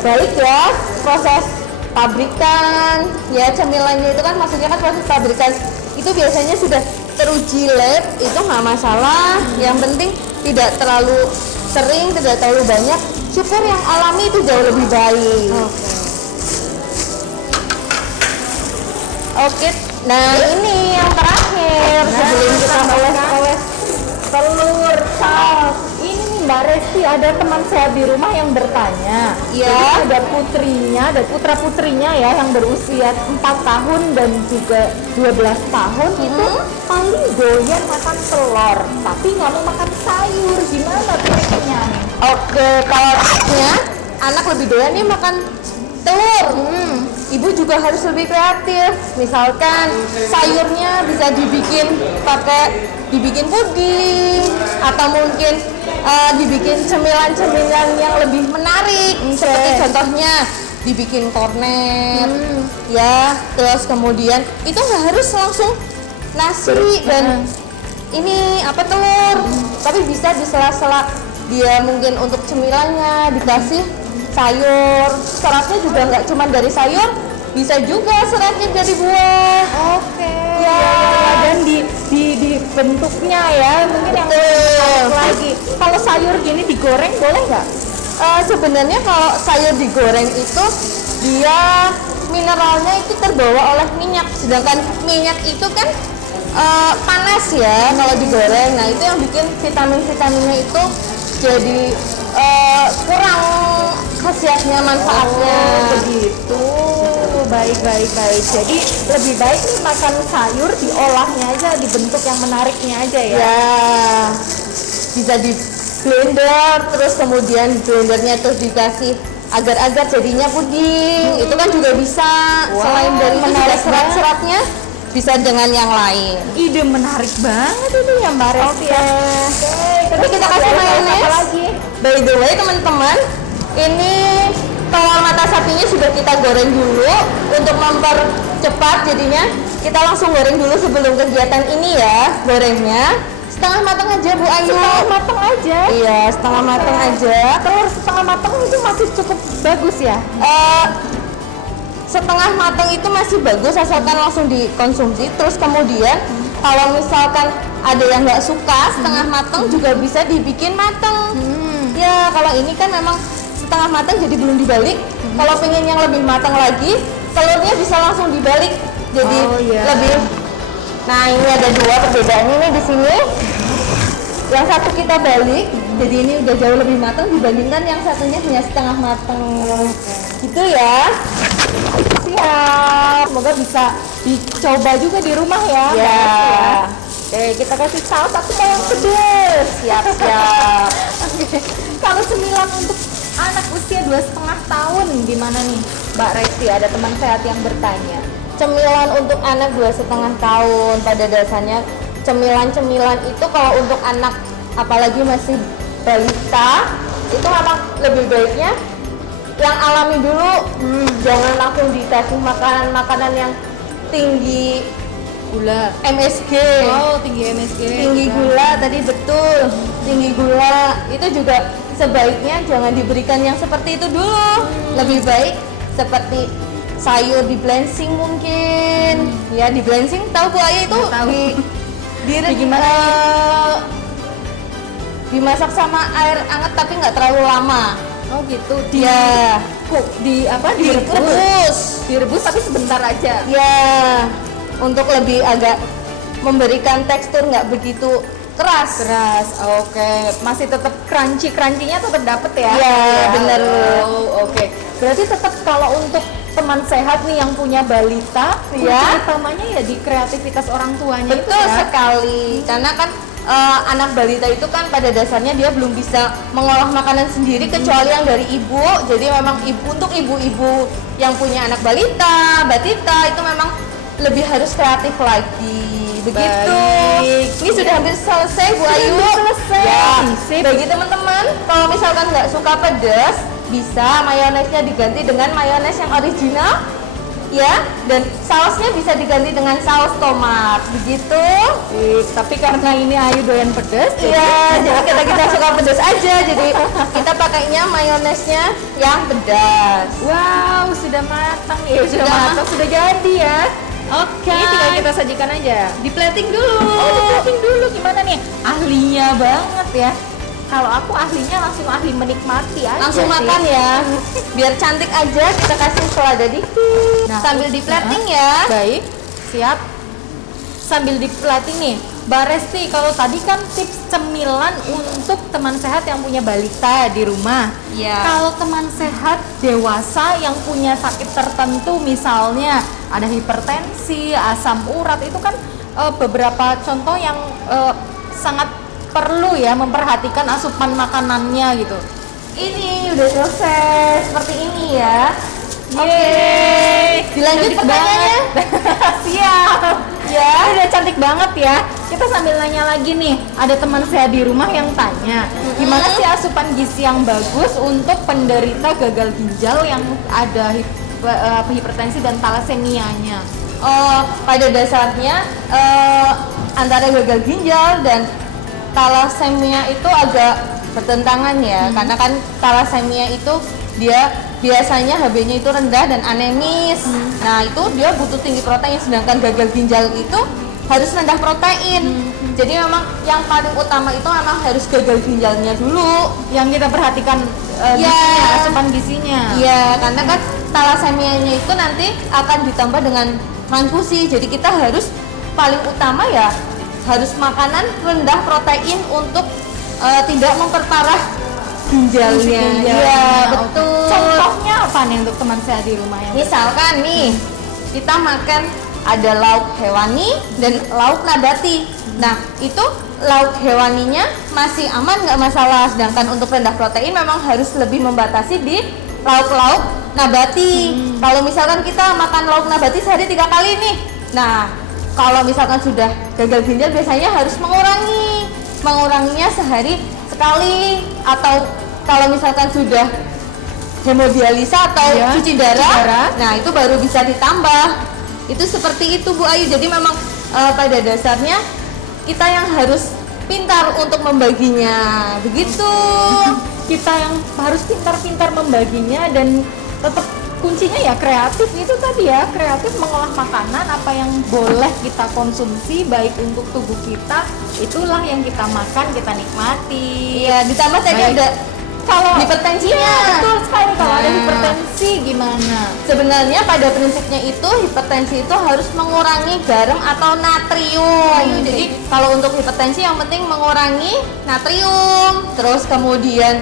baik ya, proses pabrikan ya, cemilannya itu kan maksudnya kan proses pabrikan itu biasanya sudah teruji lab, itu nggak masalah. Yang penting tidak terlalu sering, tidak terlalu banyak. Syukur yang alami itu jauh lebih baik. Oke, nah ini yang terakhir sebelum kita oles-oles telur saus. Ini nih Mbak Resti, ada teman sehat di rumah yang bertanya. Iya. Jadi ada putrinya, ada putra putrinya ya yang berusia 4 tahun dan juga 12 tahun itu paling doyan makan telur, tapi nggak mau makan sayur. Gimana triknya nih? Oke, kalau tipsnya anak lebih doyan nih makan telur. Ibu juga harus lebih kreatif. Misalkan sayurnya bisa dibikin puding atau mungkin dibikin cemilan-cemilan yang lebih menarik. Seperti contohnya dibikin kornet, ya. Terus kemudian itu nggak harus langsung nasi dan ini apa telur, tapi bisa di sela-sela dia mungkin untuk cemilannya dikasih sayur. Seratnya juga nggak cuma dari sayur, bisa juga seratnya dari buah. Oke. Ya. Dan di bentuknya ya, mungkin yang menarik lagi. Kalau sayur gini digoreng boleh nggak? Sebenarnya kalau sayur digoreng itu dia mineralnya itu terbawa oleh minyak, sedangkan minyak itu kan panas ya kalau digoreng. Nah itu yang bikin vitaminnya itu jadi kurang khasiatnya, manfaatnya. Begitu. Baik. Jadi lebih baik nih makan sayur diolahnya aja, dibentuk yang menariknya aja ya. Ya, bisa di blender, terus kemudian blendernya terus dikasih agar-agar jadinya puding. Itu kan juga bisa. Selain dari itu juga serat-seratnya bisa dengan yang lain. Ide menarik banget itu ya Mbak Resti ya. Tapi kita kasih mayones. Apa lagi? By the way teman-teman, ini telur mata sapinya sudah kita goreng dulu untuk mempercepat, jadinya kita langsung goreng dulu sebelum kegiatan ini ya. Gorengnya setengah matang aja Bu Ayu. Setengah matang aja. Iya, setengah matang aja. Telur setengah matang itu masih cukup bagus ya? Setengah matang itu masih bagus asalkan langsung dikonsumsi. Terus kemudian kalau misalkan ada yang nggak suka setengah matang juga bisa dibikin matang. Ya kalau ini kan memang setengah matang jadi belum dibalik. Kalau pengen yang lebih matang lagi, telurnya bisa langsung dibalik jadi lebih. Nah ini ada dua perbedaannya nih di sini. Yang satu kita balik, jadi ini udah jauh lebih matang dibandingkan yang satunya hanya setengah matang. Gitu ya. Siap. Semoga bisa dicoba juga di rumah ya. Ya. Oke, kita kasih saus aku mau yang pedes. Siap. Oke. Kalau cemilan untuk anak usia 2,5 tahun gimana nih Mbak Resti? Ada teman sehat yang bertanya. Cemilan untuk anak 2,5 tahun pada dasarnya cemilan-cemilan itu kalau untuk anak apalagi masih balita itu memang lebih baiknya yang alami dulu. Jangan langsung dikasih makanan-makanan yang tinggi Gula. MSG. Oh, tinggi MSG. Tinggi gula tadi betul. Tinggi gula itu juga sebaiknya jangan diberikan yang seperti itu dulu. Lebih baik seperti sayur di blanching mungkin. Ya di blanching tahu Bu Ayu itu Tahu. gimana? Dimasak sama air hangat tapi nggak terlalu lama. Oh gitu. Ya, Direbus. Direbus tapi sebentar aja. ya untuk lebih agak memberikan tekstur nggak begitu keras. Oke. Masih tetap crunchy-nya tetap dapet ya. Iya, bener. Oh, oke. Berarti tetap kalau untuk teman sehat nih yang punya balita, kunci Iya. utamanya ya di kreativitas orang tuanya itu Betul ya. sekali, karena kan anak balita itu kan pada dasarnya dia belum bisa mengolah makanan sendiri kecuali yang dari ibu. Jadi memang untuk ibu-ibu yang punya anak balita, batita itu memang lebih harus kreatif lagi. Begitu. Baik. Ini sudah hampir selesai Bu Ayu. Selesai. Ya, Sip. bagi teman-teman kalau misalkan nggak suka pedas, bisa mayonesnya diganti dengan mayones yang original. Ya, dan sausnya bisa diganti dengan saus tomat, begitu. Tapi karena ini Ayu doyan pedas, Iya, jadi kita suka pedas aja, jadi kita pakainya mayonesnya yang pedas. wow, sudah matang ya, sudah Sudah. matang, sudah jadi ya. Oke. Ini tinggal kita sajikan aja. Di plating dulu. Oh, di-plating dulu gimana nih? Ahlinya banget ya. Kalau aku ahlinya langsung ahli menikmati aja. Langsung sih. makan ya, biar cantik aja kita kasih selada dikit. Nah, Sambil di plating ya. Baik, siap. Sambil di plating nih, Mbak Resti, kalau tadi kan tips cemilan untuk teman sehat yang punya balita di rumah. Iya. Kalau teman sehat dewasa yang punya sakit tertentu, misalnya ada hipertensi, asam urat, itu kan beberapa contoh yang sangat perlu ya memperhatikan asupan makanannya gitu. Ini udah selesai seperti ini ya. Yeay, Dilanjut cantik pertanyaannya. banget. Siap. Ya, udah cantik banget ya. Kita sambil nanya lagi nih, ada teman saya di rumah yang tanya, gimana sih asupan gizi yang bagus untuk penderita gagal ginjal yang ada hipertensi dan talasemianya? Pada dasarnya antara gagal ginjal dan talasemia itu agak bertentangan ya, karena kan talasemia itu dia biasanya HB-nya itu rendah dan anemis. Nah, itu dia butuh tinggi protein, sedangkan gagal ginjal itu harus rendah protein. Jadi memang yang paling utama itu memang harus gagal ginjalnya dulu. Yang kita perhatikan Iya. gizinya, asupan gizinya. Iya, karena kan talasemianya itu nanti akan ditambah dengan transfusi. Jadi kita harus paling utama ya harus makanan rendah protein untuk tidak memperparah ginjalnya. Iya, betul. Contohnya apa nih untuk teman saya di rumah yang Misalkan nih, kita makan ada lauk hewani dan lauk nabati. Nah, itu lauk hewaninya masih aman, nggak masalah. Sedangkan untuk rendah protein memang harus lebih membatasi di lauk-lauk nabati. Kalau misalkan kita makan lauk nabati sehari 3 kali nih. Nah, kalau misalkan sudah gagal ginjal biasanya harus menguranginya sehari sekali, atau kalau misalkan sudah hemodialisa atau Iya, cuci cuci darah, darah. nah itu baru bisa ditambah. Itu seperti itu Bu Ayu. Jadi memang pada dasarnya kita yang harus pintar untuk membaginya. Begitu. kita yang harus pintar-pintar membaginya dan tetap kuncinya ya kreatif itu tadi ya, kreatif mengolah makanan apa yang boleh kita konsumsi baik untuk tubuh kita, itulah yang kita makan, kita nikmati. Iya, ditambah tadi Baik. ada Kalau hipertensinya. iya, betul sekali, kalau ada Nah. hipertensi gimana? Sebenarnya pada prinsipnya itu hipertensi itu harus mengurangi garam atau natrium. Jadi kalau untuk hipertensi yang penting mengurangi natrium, terus kemudian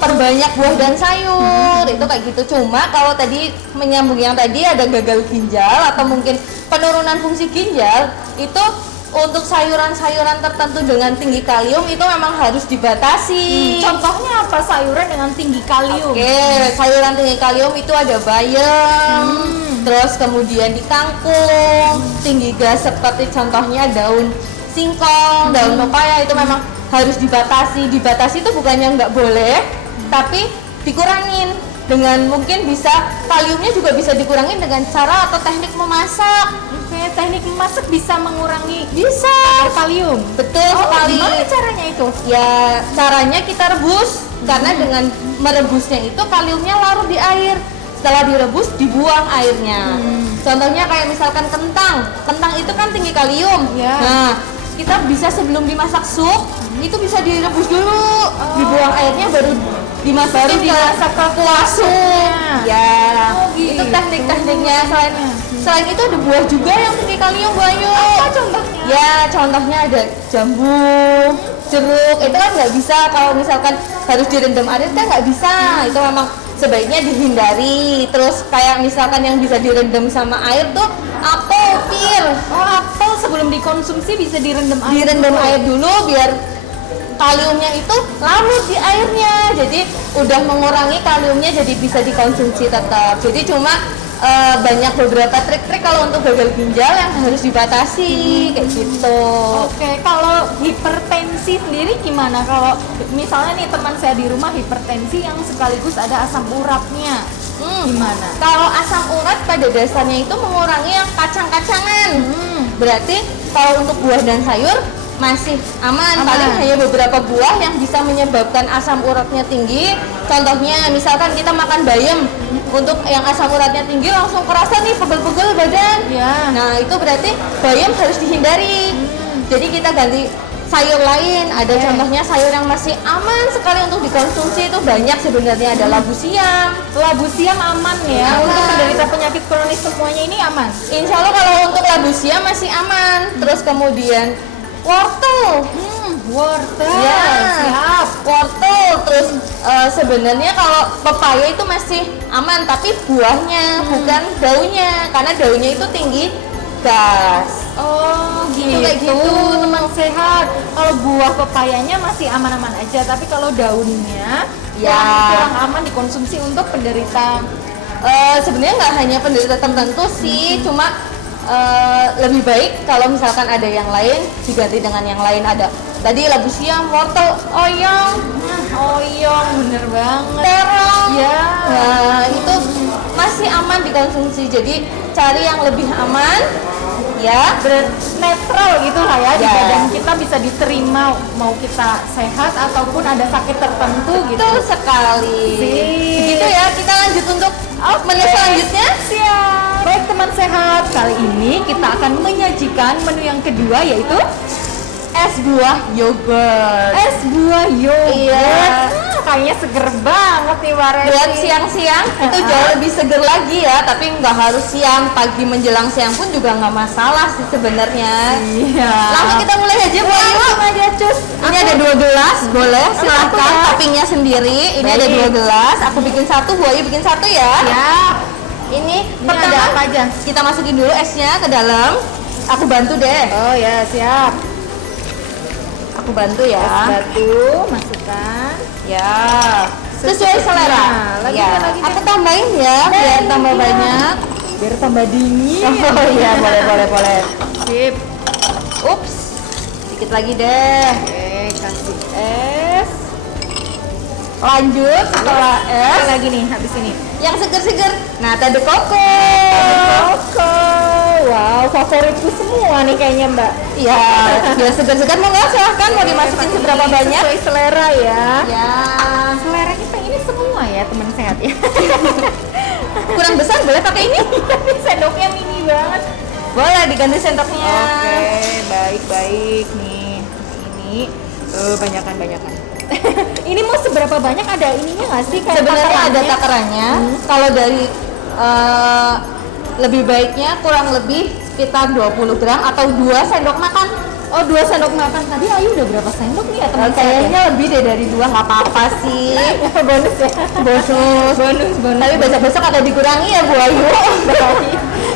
perbanyak buah dan sayur, itu kayak gitu. Cuma kalau tadi menyambung yang tadi ada gagal ginjal atau mungkin penurunan fungsi ginjal, itu untuk sayuran-sayuran tertentu dengan tinggi kalium itu memang harus dibatasi. Contohnya apa sayuran dengan tinggi kalium? Oke, sayuran tinggi kalium itu ada bayam, terus kemudian di kangkung, tinggi gas seperti contohnya daun singkong, daun pepaya itu memang harus dibatasi. Dibatasi itu bukannya nggak boleh, tapi dikurangin dengan mungkin bisa kaliumnya juga bisa dikurangin dengan cara atau teknik memasak. Oke, teknik memasak bisa mengurangi Bisa, kadar kalium. betul Oh, sekali. gimana caranya itu? Ya, caranya kita rebus, karena dengan merebusnya itu kaliumnya larut di air. Setelah direbus, dibuang airnya. Contohnya kayak misalkan kentang itu kan tinggi kalium. Ya. Nah, kita bisa sebelum dimasak sup, itu bisa direbus dulu, dibuang airnya baru dimasukin ke kuah sup. Ya, Oh, itu gitu. teknik-tekniknya. Selain itu ada buah juga yang tinggi kalium, Bu Ayu. Apa contohnya? Ya, contohnya ada jambu, jeruk. Itu kan nggak bisa kalau misalkan harus direndam air kan nggak bisa. Itu memang sebaiknya dihindari. Terus kayak misalkan yang bisa direndam sama air tuh apel, pir. Oh, apel sebelum dikonsumsi bisa direndam air. Direndam dulu. air dulu biar kaliumnya itu larut di airnya. Jadi udah mengurangi kaliumnya, jadi bisa dikonsumsi tetap. Jadi cuma banyak beberapa trik-trik kalau untuk gagal ginjal yang harus dibatasi kayak gitu. Oke, kalau hipertensi sendiri gimana? Kalau misalnya nih teman saya di rumah hipertensi yang sekaligus ada asam uratnya, gimana? Kalau asam urat pada dasarnya itu mengurangi yang kacang-kacangan. Berarti kalau untuk buah dan sayur masih aman. Paling hanya beberapa buah yang bisa menyebabkan asam uratnya tinggi. Contohnya misalkan kita makan bayam, untuk yang asam uratnya tinggi langsung kerasa nih pegel-pegel badan. Ya. Nah, itu berarti bayam harus dihindari. Jadi kita ganti sayur lain. Ada contohnya sayur yang masih aman sekali untuk dikonsumsi itu banyak sebenarnya. Ada labu siam. Labu siam aman ya Aman. untuk penderita penyakit kronis semuanya ini aman. Insya Allah kalau untuk labu siam masih aman. Terus kemudian wortel. Wortel. Ya, Siap. wortel. Terus sebenarnya kalau pepaya itu masih aman, tapi buahnya bukan daunnya, karena daunnya itu tinggi gas. Oh gitu, Kayak gitu. teman sehat. Kalau buah pepayanya masih aman-aman aja, tapi kalau daunnya Ya. kurang aman dikonsumsi untuk penderita. Sebenarnya nggak hanya penderita tertentu sih, cuma lebih baik kalau misalkan ada yang lain diganti dengan yang lain. Ada tadi labu siam, wortel, oyong, Oyong, bener banget. terong. Ya. Nah, itu masih aman dikonsumsi. Jadi cari yang lebih aman, ya. Netral gitu lah ya, di Ya. badan kita bisa diterima mau kita sehat ataupun ada sakit tertentu gitu. Betul sekali. Sip. Gitu ya. Kita lanjut untuk menu selanjutnya. Siap. Baik teman sehat, kali ini kita akan menyajikan menu yang kedua yaitu Es buah yogurt. es buah yogurt. Iya. Kayaknya seger banget nih Mbak Resi. Buat siang-siang itu jauh lebih seger lagi ya, tapi nggak harus siang, pagi menjelang siang pun juga nggak masalah sih sebenarnya. Iya. Langsung kita mulai aja Bu Ayu. Langsung aja cus. Ini ada 2 gelas, boleh silahkan ya. toppingnya sendiri. Ini ada Baik. 2 gelas, aku bikin 1, Bu Ayu bikin 1 ya. Siap. Ini Ini pertama ada apa aja? kita masukin dulu esnya ke dalam. Aku bantu deh, Oh ya, siap. aku bantu ya. Batu masukkan. Ya, sesuai selera. Nah, lagi Ya, deh, lagi deh. aku tambahin ya biar tambah banyak. Biar tambah dingin. Oh iya, boleh. Sip. Ups, dikit lagi deh. Oke, kasih es. Lanjut setelah Apa es lagi nih habis ini? yang seger-seger. Nah, tadi koko. Koko. Wow, favoritku semua nih kayaknya Mbak. Iya, biar segar-segar mau nggak silahkan mau dimasukin seberapa banyak. Sesuai selera ya. Ya, Selera kita ini semua ya teman sehat ya. kurang besar boleh pakai ini? Sendoknya mini banget. Boleh diganti sendoknya. Oke, baik nih. Ini banyakan. Ini mau seberapa banyak ada ininya nggak sih? Kayak Sebenarnya ada takarannya? takarannya. Kalau dari lebih baiknya kurang lebih sekitar 20 gram atau 2 sendok makan. Oh, 2 sendok makan. Tadi Ayu udah berapa sendok nih ya teman Kayaknya lebih deh dari 2, nggak apa-apa sih. bonus ya. Bonus. Tapi besok-besok ada dikurangi ya Bu Ayu.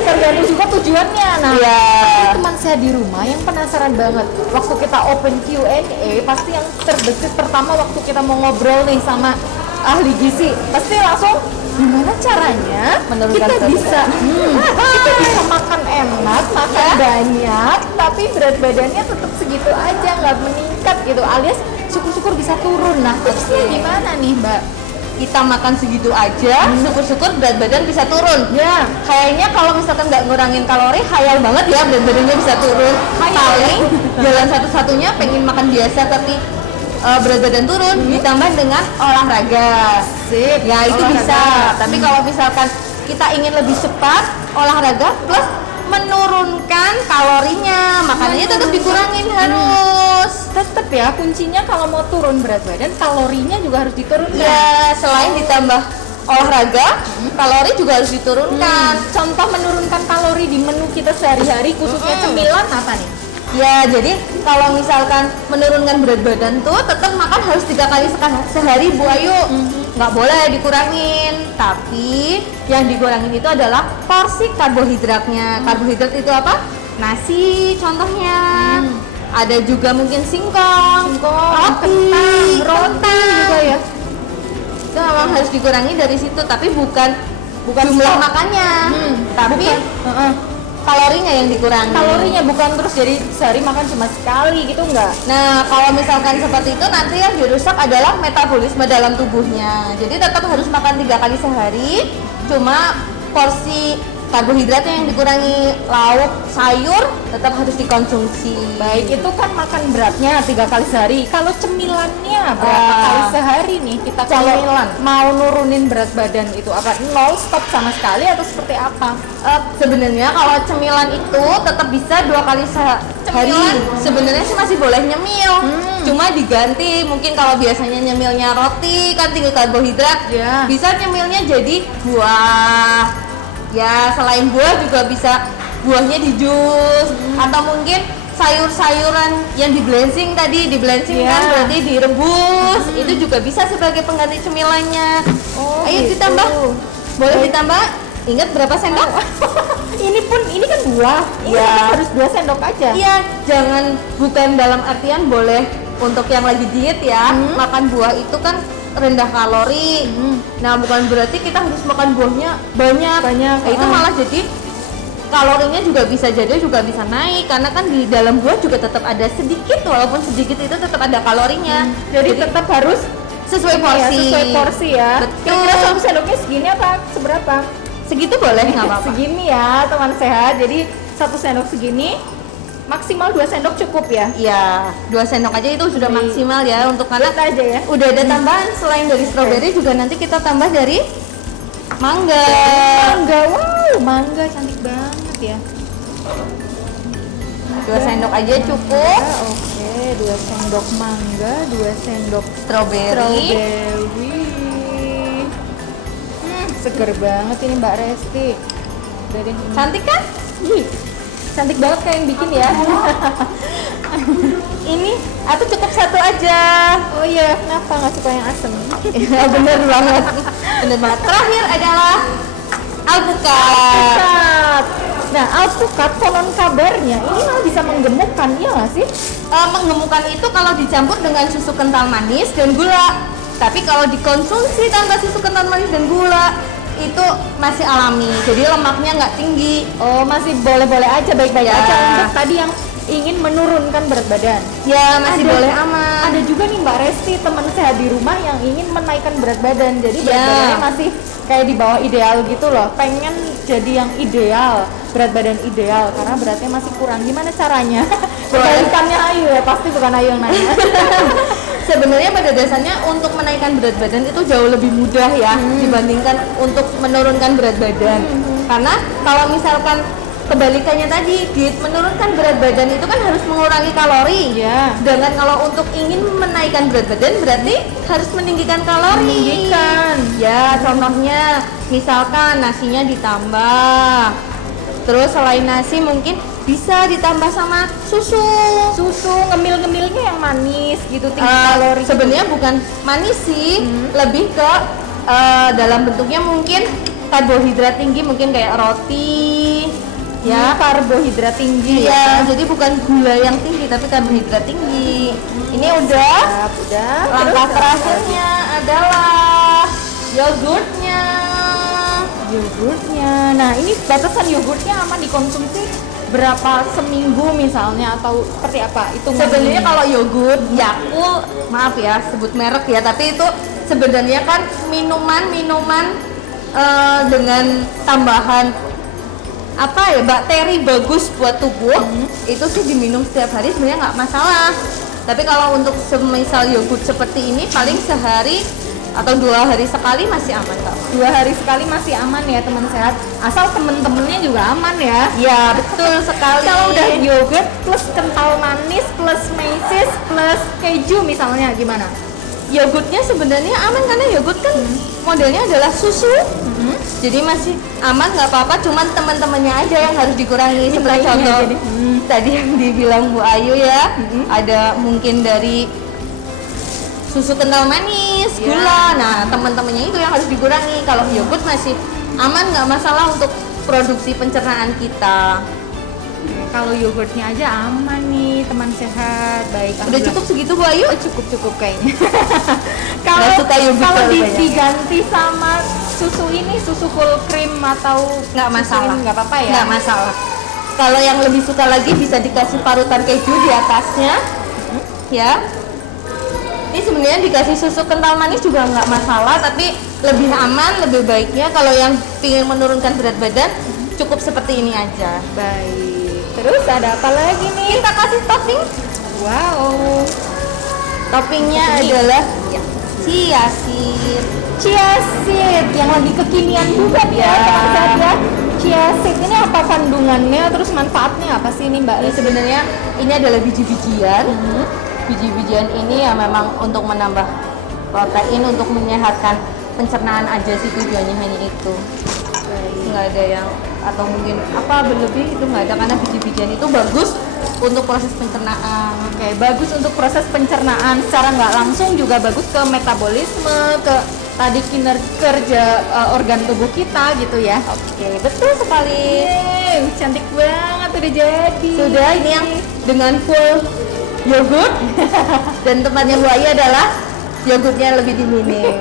Tergantung juga tujuannya. Nah, Iya. pasti teman saya di rumah yang penasaran banget waktu kita open Q&A, pasti yang terbesit pertama waktu kita mau ngobrol nih sama ahli gizi, pasti langsung gimana caranya Menurunkan kita berat bisa kita bisa makan enak, makan banyak, tapi berat badannya tetap segitu aja, nggak meningkat gitu, alias syukur-syukur bisa turun. Nah, tipsnya gimana nih Mbak? Kita makan segitu aja, syukur-syukur berat badan bisa turun. Ya, Kayaknya kalau misalkan nggak ngurangin kalori, khayal banget ya berat badannya bisa turun. Paling jalan satu-satunya pengen makan biasa tapi berat badan turun ditambah dengan olahraga. sip. Ya itu Olahraga. bisa. Tapi kalau misalkan kita ingin lebih cepat olahraga plus menurunkan kalorinya, makanannya tetap dikurangin harus. Tetap ya, kuncinya kalau mau turun berat badan, kalorinya juga harus diturunkan. Ya, selain ditambah olahraga, kalori juga harus diturunkan. Contoh menurunkan kalori di menu kita sehari-hari, khususnya cemilan apa nih? Ya, jadi kalau misalkan menurunkan berat badan tuh tetap makan harus 3 kali sehari Bu Ayu. Nggak boleh dikurangin. Tapi yang dikurangin itu adalah porsi karbohidratnya. Karbohidrat itu apa? Nasi contohnya. Ada juga mungkin singkong, roti, roti juga ya. itu memang harus dikurangi dari situ, tapi bukan jumlah makannya, tapi kalorinya yang dikurangi. Kalorinya bukan terus jadi sehari makan cuma sekali gitu enggak? Nah, kalau misalkan seperti itu nanti yang dirusak adalah metabolisme dalam tubuhnya. Jadi tetap harus makan 3 kali sehari, cuma porsi karbohidratnya yang dikurangi, lauk, sayur tetap harus dikonsumsi. Baik, itu kan makan beratnya 3 kali sehari. Kalau cemilannya berapa Ah. kali sehari nih? Kita kalau Cemilan. mau nurunin berat badan itu apa? Nol stop sama sekali atau seperti apa? Sebenarnya kalau cemilan itu tetap bisa 2 kali sehari. Sebenarnya sih masih boleh nyemil, cuma diganti. Mungkin kalau biasanya nyemilnya roti kan tinggi karbohidrat, Ya. bisa nyemilnya jadi buah. Ya, selain buah juga bisa buahnya di jus atau mungkin sayur-sayuran yang di blending tadi, di blending Iya. kan berarti direbus, itu juga bisa sebagai pengganti cemilannya. Oh, Ayo gitu. ditambah, boleh ditambah. Ingat berapa sendok? Ini kan buah. Ini Iya. tetap harus 2 sendok aja. Iya, jangan bukan dalam artian boleh untuk yang lagi diet ya. Makan buah itu kan rendah kalori. Nah, bukan berarti kita harus makan buahnya banyak. Banyak, Nah, itu malah jadi kalorinya juga bisa naik karena kan di dalam buah juga tetap ada sedikit, walaupun sedikit itu tetap ada kalorinya. Jadi tetap harus sesuai ini ya, porsi. sesuai porsi ya. Betul. Kira-kira 1 sendoknya segini apa seberapa? Segitu boleh nggak apa-apa. Segini ya teman sehat. Jadi 1 sendok segini, maksimal 2 sendok cukup ya. Iya, 2 sendok aja itu sudah maksimal ya untuk karena Kita aja ya. udah ada tambahan selain dari stroberi juga nanti kita tambah dari mangga. Mangga, wow, mangga cantik banget ya. 2 sendok aja cukup. Oke, 2 sendok mangga, 2 sendok Stroberi. strawberry. Seger banget ini Mbak Resti. Udah deh. Cantik kan? Ih, cantik banget kayak yang bikin ya. Ini atau cukup 1 aja. Oh iya, kenapa nggak suka yang asem? Ya bener banget. Bener banget. Terakhir adalah alpukat. Alpukat. Nah, alpukat konon kabarnya ini malah bisa menggemukkan, iya nggak sih? Menggemukkan itu kalau dicampur dengan susu kental manis dan gula. Tapi kalau dikonsumsi tanpa susu kental manis dan gula itu masih alami. Jadi lemaknya nggak tinggi. Oh, masih boleh-boleh aja, baik-baik Ya. aja untuk tadi yang ingin menurunkan berat badan. Ya masih Ada- boleh aman. Ada juga nih Mbak Resti teman sehat di rumah yang ingin menaikkan berat badan. Jadi berat Ya. badannya masih kayak di bawah ideal gitu loh. Pengen jadi yang ideal, berat badan ideal karena beratnya masih kurang. Gimana caranya? Kebalikannya Ayu ya, pasti bukan Ayu yang nanya. Sebenarnya pada dasarnya untuk menaikkan berat badan itu jauh lebih mudah ya dibandingkan untuk menurunkan berat badan. Karena kalau misalkan kebalikannya tadi, diet menurunkan berat badan itu kan harus mengurangi kalori. Iya. Sedangkan kalau untuk ingin menaikkan berat badan berarti harus meninggikan kalori. Meninggikan. Ya, contohnya misalkan nasinya ditambah. Terus selain nasi mungkin bisa ditambah sama susu. Susu ngemil-ngemilnya yang manis gitu, tinggi kalori. Sebenarnya bukan manis sih, lebih ke dalam bentuknya mungkin karbohidrat tinggi, mungkin kayak roti. ya karbohidrat tinggi Iya, jadi bukan gula yang tinggi tapi karbohidrat tinggi. Ini udah. udah. Langkah Terus terakhirnya adalah yogurtnya. yogurtnya. Nah, ini batasan yogurtnya aman dikonsumsi berapa seminggu misalnya atau seperti apa? Itu Sebenarnya kalau yogurt Yakult, maaf ya sebut merek ya, tapi itu sebenarnya kan minuman dengan tambahan apa ya, bakteri bagus buat tubuh. Itu sih diminum setiap hari sebenarnya nggak masalah. Tapi kalau untuk semisal yogurt seperti ini paling sehari atau 2 hari sekali masih aman kok. 2 hari sekali masih aman ya teman sehat, asal temen-temennya juga aman ya. Ya betul sekali. Kalau udah yogurt plus kental manis plus mesis plus keju misalnya gimana? Yogurtnya sebenarnya aman karena yogurt kan modelnya adalah susu. Jadi masih aman, nggak apa-apa, cuman teman-temannya aja yang harus dikurangi. Seperti baiknya contoh jadi. tadi yang dibilang Bu Ayu ya, ada mungkin dari susu kental manis, gula. Nah, teman-temannya itu yang harus dikurangi. Kalau yogurt masih aman, nggak masalah untuk produksi pencernaan kita. Kalau yogurtnya aja aman nih teman sehat, baik. Udah cukup segitu Bu Ayu? Cukup kayaknya. Nggak suka yogurt kalau terlalu banyak. diganti sama susu ini, susu full cream atau Nggak susu masalah. ini nggak apa-apa ya? Nggak masalah. Kalau yang lebih suka lagi bisa dikasih parutan keju di atasnya, ya. Ini sebenarnya dikasih susu kental manis juga nggak masalah, tapi lebih aman, lebih baiknya kalau yang ingin menurunkan berat badan cukup seperti ini aja. Baik. Terus ada apa lagi nih? Kita kasih topping. Wow. Toppingnya adalah chia seed. Chia seed yang lagi kekinian juga ya, teman sehat ya. Chia seed ini apa kandungannya, terus manfaatnya apa sih ini Mbak? Ini sebenarnya ini adalah biji-bijian. Biji-bijian ini ya memang untuk menambah protein, untuk menyehatkan pencernaan aja sih tujuannya hanya itu. Nggak nggak ada yang atau mungkin apa berlebih, itu nggak ada, karena biji-bijian itu bagus untuk proses pencernaan. Oke, bagus untuk proses pencernaan secara nggak langsung, juga bagus ke metabolisme, ke tadi kinerja organ tubuh kita gitu ya. Oke, betul sekali. Yeay, cantik banget udah jadi. Sudah, ini yang dengan full yogurt dan tempatnya Bu Ayu adalah yogurtnya lebih diminim.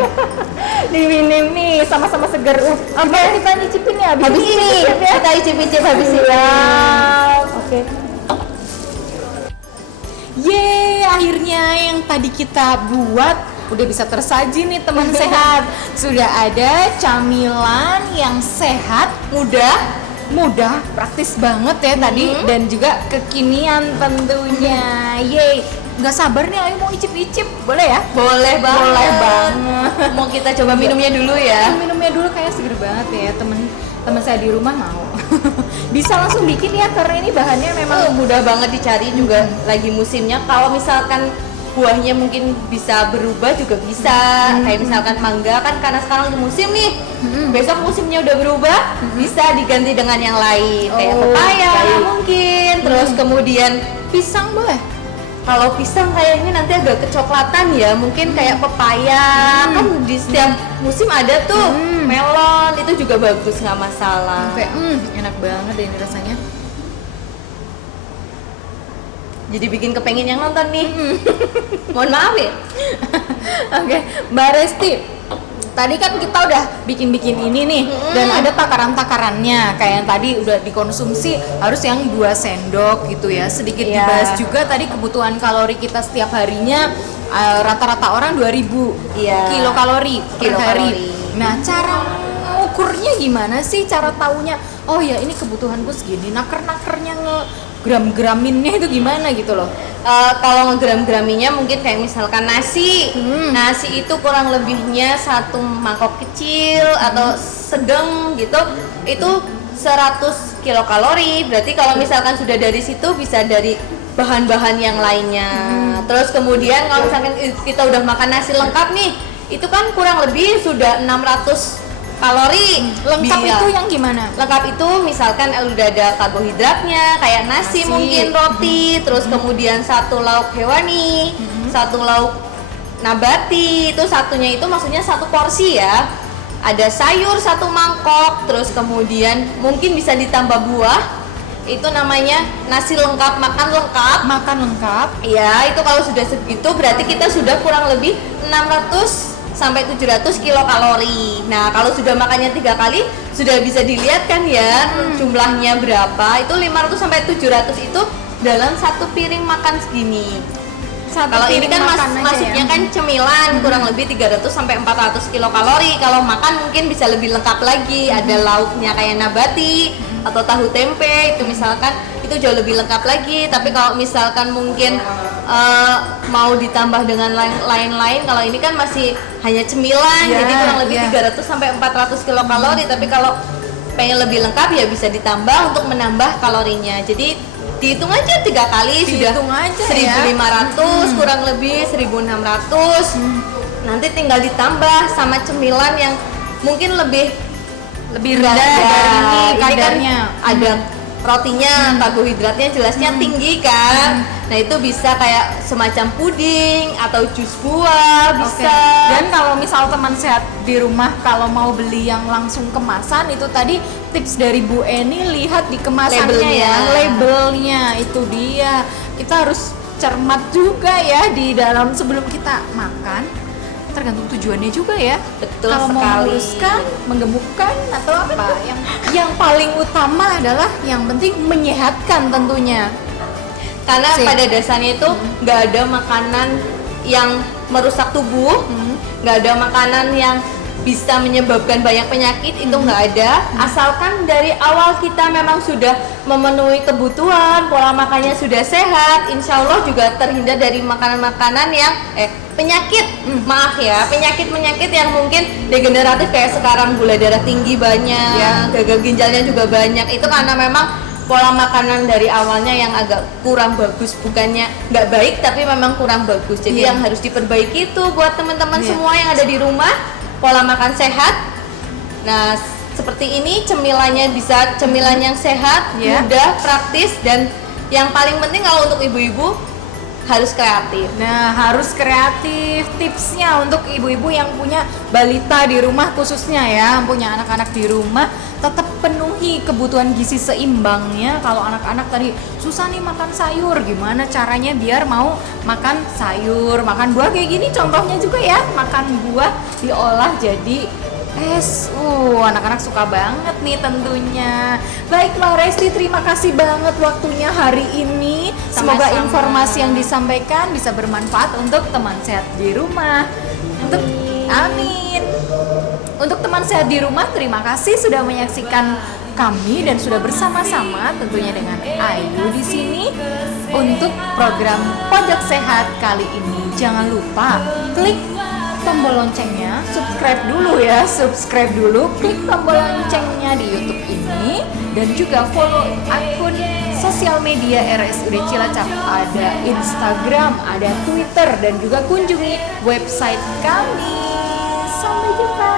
Diminim nih, sama-sama segar. Oke, kita nyicipin ya Habis ini ya. kita icip-icip habis ini. Oke. Yeay, akhirnya yang tadi kita buat udah bisa tersaji nih teman sehat. Sudah ada camilan yang sehat, mudah, praktis banget ya tadi, dan juga kekinian tentunya. Yeay, nggak sabar nih, ayo mau icip-icip, boleh ya? Boleh banget. Boleh banget. Mau kita coba minumnya dulu ya. Minumnya dulu, kayak seger banget ya, teman saya di rumah mau. Bisa langsung bikin ya, karena ini bahannya memang Mudah banget dicari, juga lagi musimnya. Kalau misalkan buahnya mungkin bisa berubah juga bisa. Kayak misalkan mangga kan karena sekarang lagi musim nih. Besok musimnya udah berubah, bisa diganti dengan yang lain. Kayak pepaya mungkin. Terus kemudian pisang boleh. kalau pisang kayaknya nanti agak kecoklatan ya. Mungkin kayak pepaya kan di setiap musim ada tuh. Melon itu juga bagus, nggak masalah. Kayak enak banget deh ini rasanya. Jadi bikin kepengen yang nonton nih. Mohon maaf ya. Oke, Mbak Resti, tadi kan kita udah bikin ini nih, dan ada takaran-takarannya. Kayak yang tadi udah dikonsumsi harus yang 2 sendok gitu ya. Sedikit Iya. dibahas juga tadi kebutuhan kalori kita setiap harinya, rata-rata orang 2000 kilokalori per hari. Nah, cara ukurnya gimana sih? Cara taunya, oh ya ini kebutuhanku segini. Naker-nakernya gram-graminnya itu gimana gitu loh. Kalau ngegram-graminya mungkin kayak misalkan nasi. Nasi itu kurang lebihnya 1 mangkok kecil atau sedang gitu, itu 100 kilokalori. Berarti kalau misalkan sudah dari situ bisa dari bahan-bahan yang lainnya. Terus kemudian kalau misalkan kita udah makan nasi lengkap nih, itu kan kurang lebih sudah 600 kalori. Lengkap itu yang gimana? Lengkap itu misalkan udah ada karbohidratnya kayak nasi, mungkin roti, terus kemudian 1 lauk hewani, 1 lauk nabati, itu satunya itu maksudnya 1 porsi ya. Ada sayur 1 mangkok, terus kemudian mungkin bisa ditambah buah. Itu namanya nasi lengkap, makan lengkap. Ya, itu kalau sudah segitu berarti kita sudah kurang lebih 600 sampai 700 kilokalori. Nah, kalau sudah makannya 3 kali sudah bisa dilihat kan ya jumlahnya berapa. Itu 500 sampai 700 itu dalam 1 piring makan segini. Kalau ini kan maksudnya kan cemilan, kurang lebih 300 sampai 400 kilokalori. Kalau makan mungkin bisa lebih lengkap lagi, ada lauknya kayak nabati atau tahu tempe, itu misalkan itu jauh lebih lengkap lagi. Tapi kalau misalkan mungkin mau ditambah dengan lain-lain, kalau ini kan masih hanya cemilan, jadi kurang lebih 300 sampai 400 kilokalori. Tapi kalau pengen lebih lengkap ya bisa ditambah untuk menambah kalorinya. Jadi dihitung aja 3 kali sudah 1.500 kurang lebih 1.600. Nanti tinggal ditambah sama cemilan yang mungkin lebih rendah dari ini kadarnya. Kan ada rotinya, karbohidratnya jelasnya tinggi kan. Nah, itu bisa kayak semacam puding atau jus buah bisa. Dan kalau misal teman sehat di rumah kalau mau beli yang langsung kemasan, itu tadi tips dari Bu Eni, lihat di kemasannya labelnya itu dia. Kita harus cermat juga ya di dalam sebelum kita makan. Tergantung tujuannya juga ya. Betul kalau sekali. Mau meluruskan, menggemukkan atau apa? Yang paling utama adalah yang penting menyehatkan tentunya. Karena pada dasarnya itu nggak ada makanan yang merusak tubuh, nggak ada makanan yang bisa menyebabkan banyak penyakit, itu nggak ada. Asalkan dari awal kita memang sudah memenuhi kebutuhan, pola makannya sudah sehat, insya Allah juga terhindar dari makanan-makanan yang penyakit, penyakit yang mungkin degeneratif kayak sekarang, gula darah tinggi banyak, gagal ginjalnya juga banyak. Itu karena memang pola makanan dari awalnya yang agak kurang bagus, bukannya nggak baik tapi memang kurang bagus. Jadi yang harus diperbaiki itu buat teman-teman semua yang ada di rumah, pola makan sehat. Nah, seperti ini, cemilannya bisa cemilan yang sehat, Ya. mudah, praktis, dan yang paling penting kalau untuk ibu-ibu harus kreatif. Nah, harus kreatif. Tipsnya untuk ibu-ibu yang punya balita di rumah khususnya ya, punya anak-anak di rumah, tetap penuhi kebutuhan gizi seimbangnya. Kalau anak-anak tadi susah nih makan sayur, gimana caranya biar mau makan sayur, makan buah kayak gini contohnya juga ya, makan buah diolah jadi es. Anak-anak suka banget nih tentunya. Baiklah Resti, terima kasih banget waktunya hari ini. Semoga Sama-sama. informasi yang disampaikan bisa bermanfaat untuk teman sehat di rumah. Amin. Untuk teman sehat di rumah, terima kasih sudah menyaksikan kami dan sudah bersama-sama tentunya dengan Ayu di sini untuk program Pojok Sehat kali ini. Jangan lupa klik tombol loncengnya, subscribe dulu, klik tombol loncengnya di YouTube ini dan juga follow akun sosial media RSUD Cilacap, ada Instagram, ada Twitter dan juga kunjungi website kami. Sampai jumpa.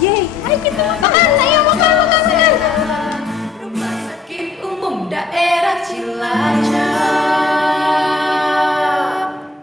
Yeay, ayo kita makan, ayo makan. Rumah Sakit Umum Daerah Cilacap.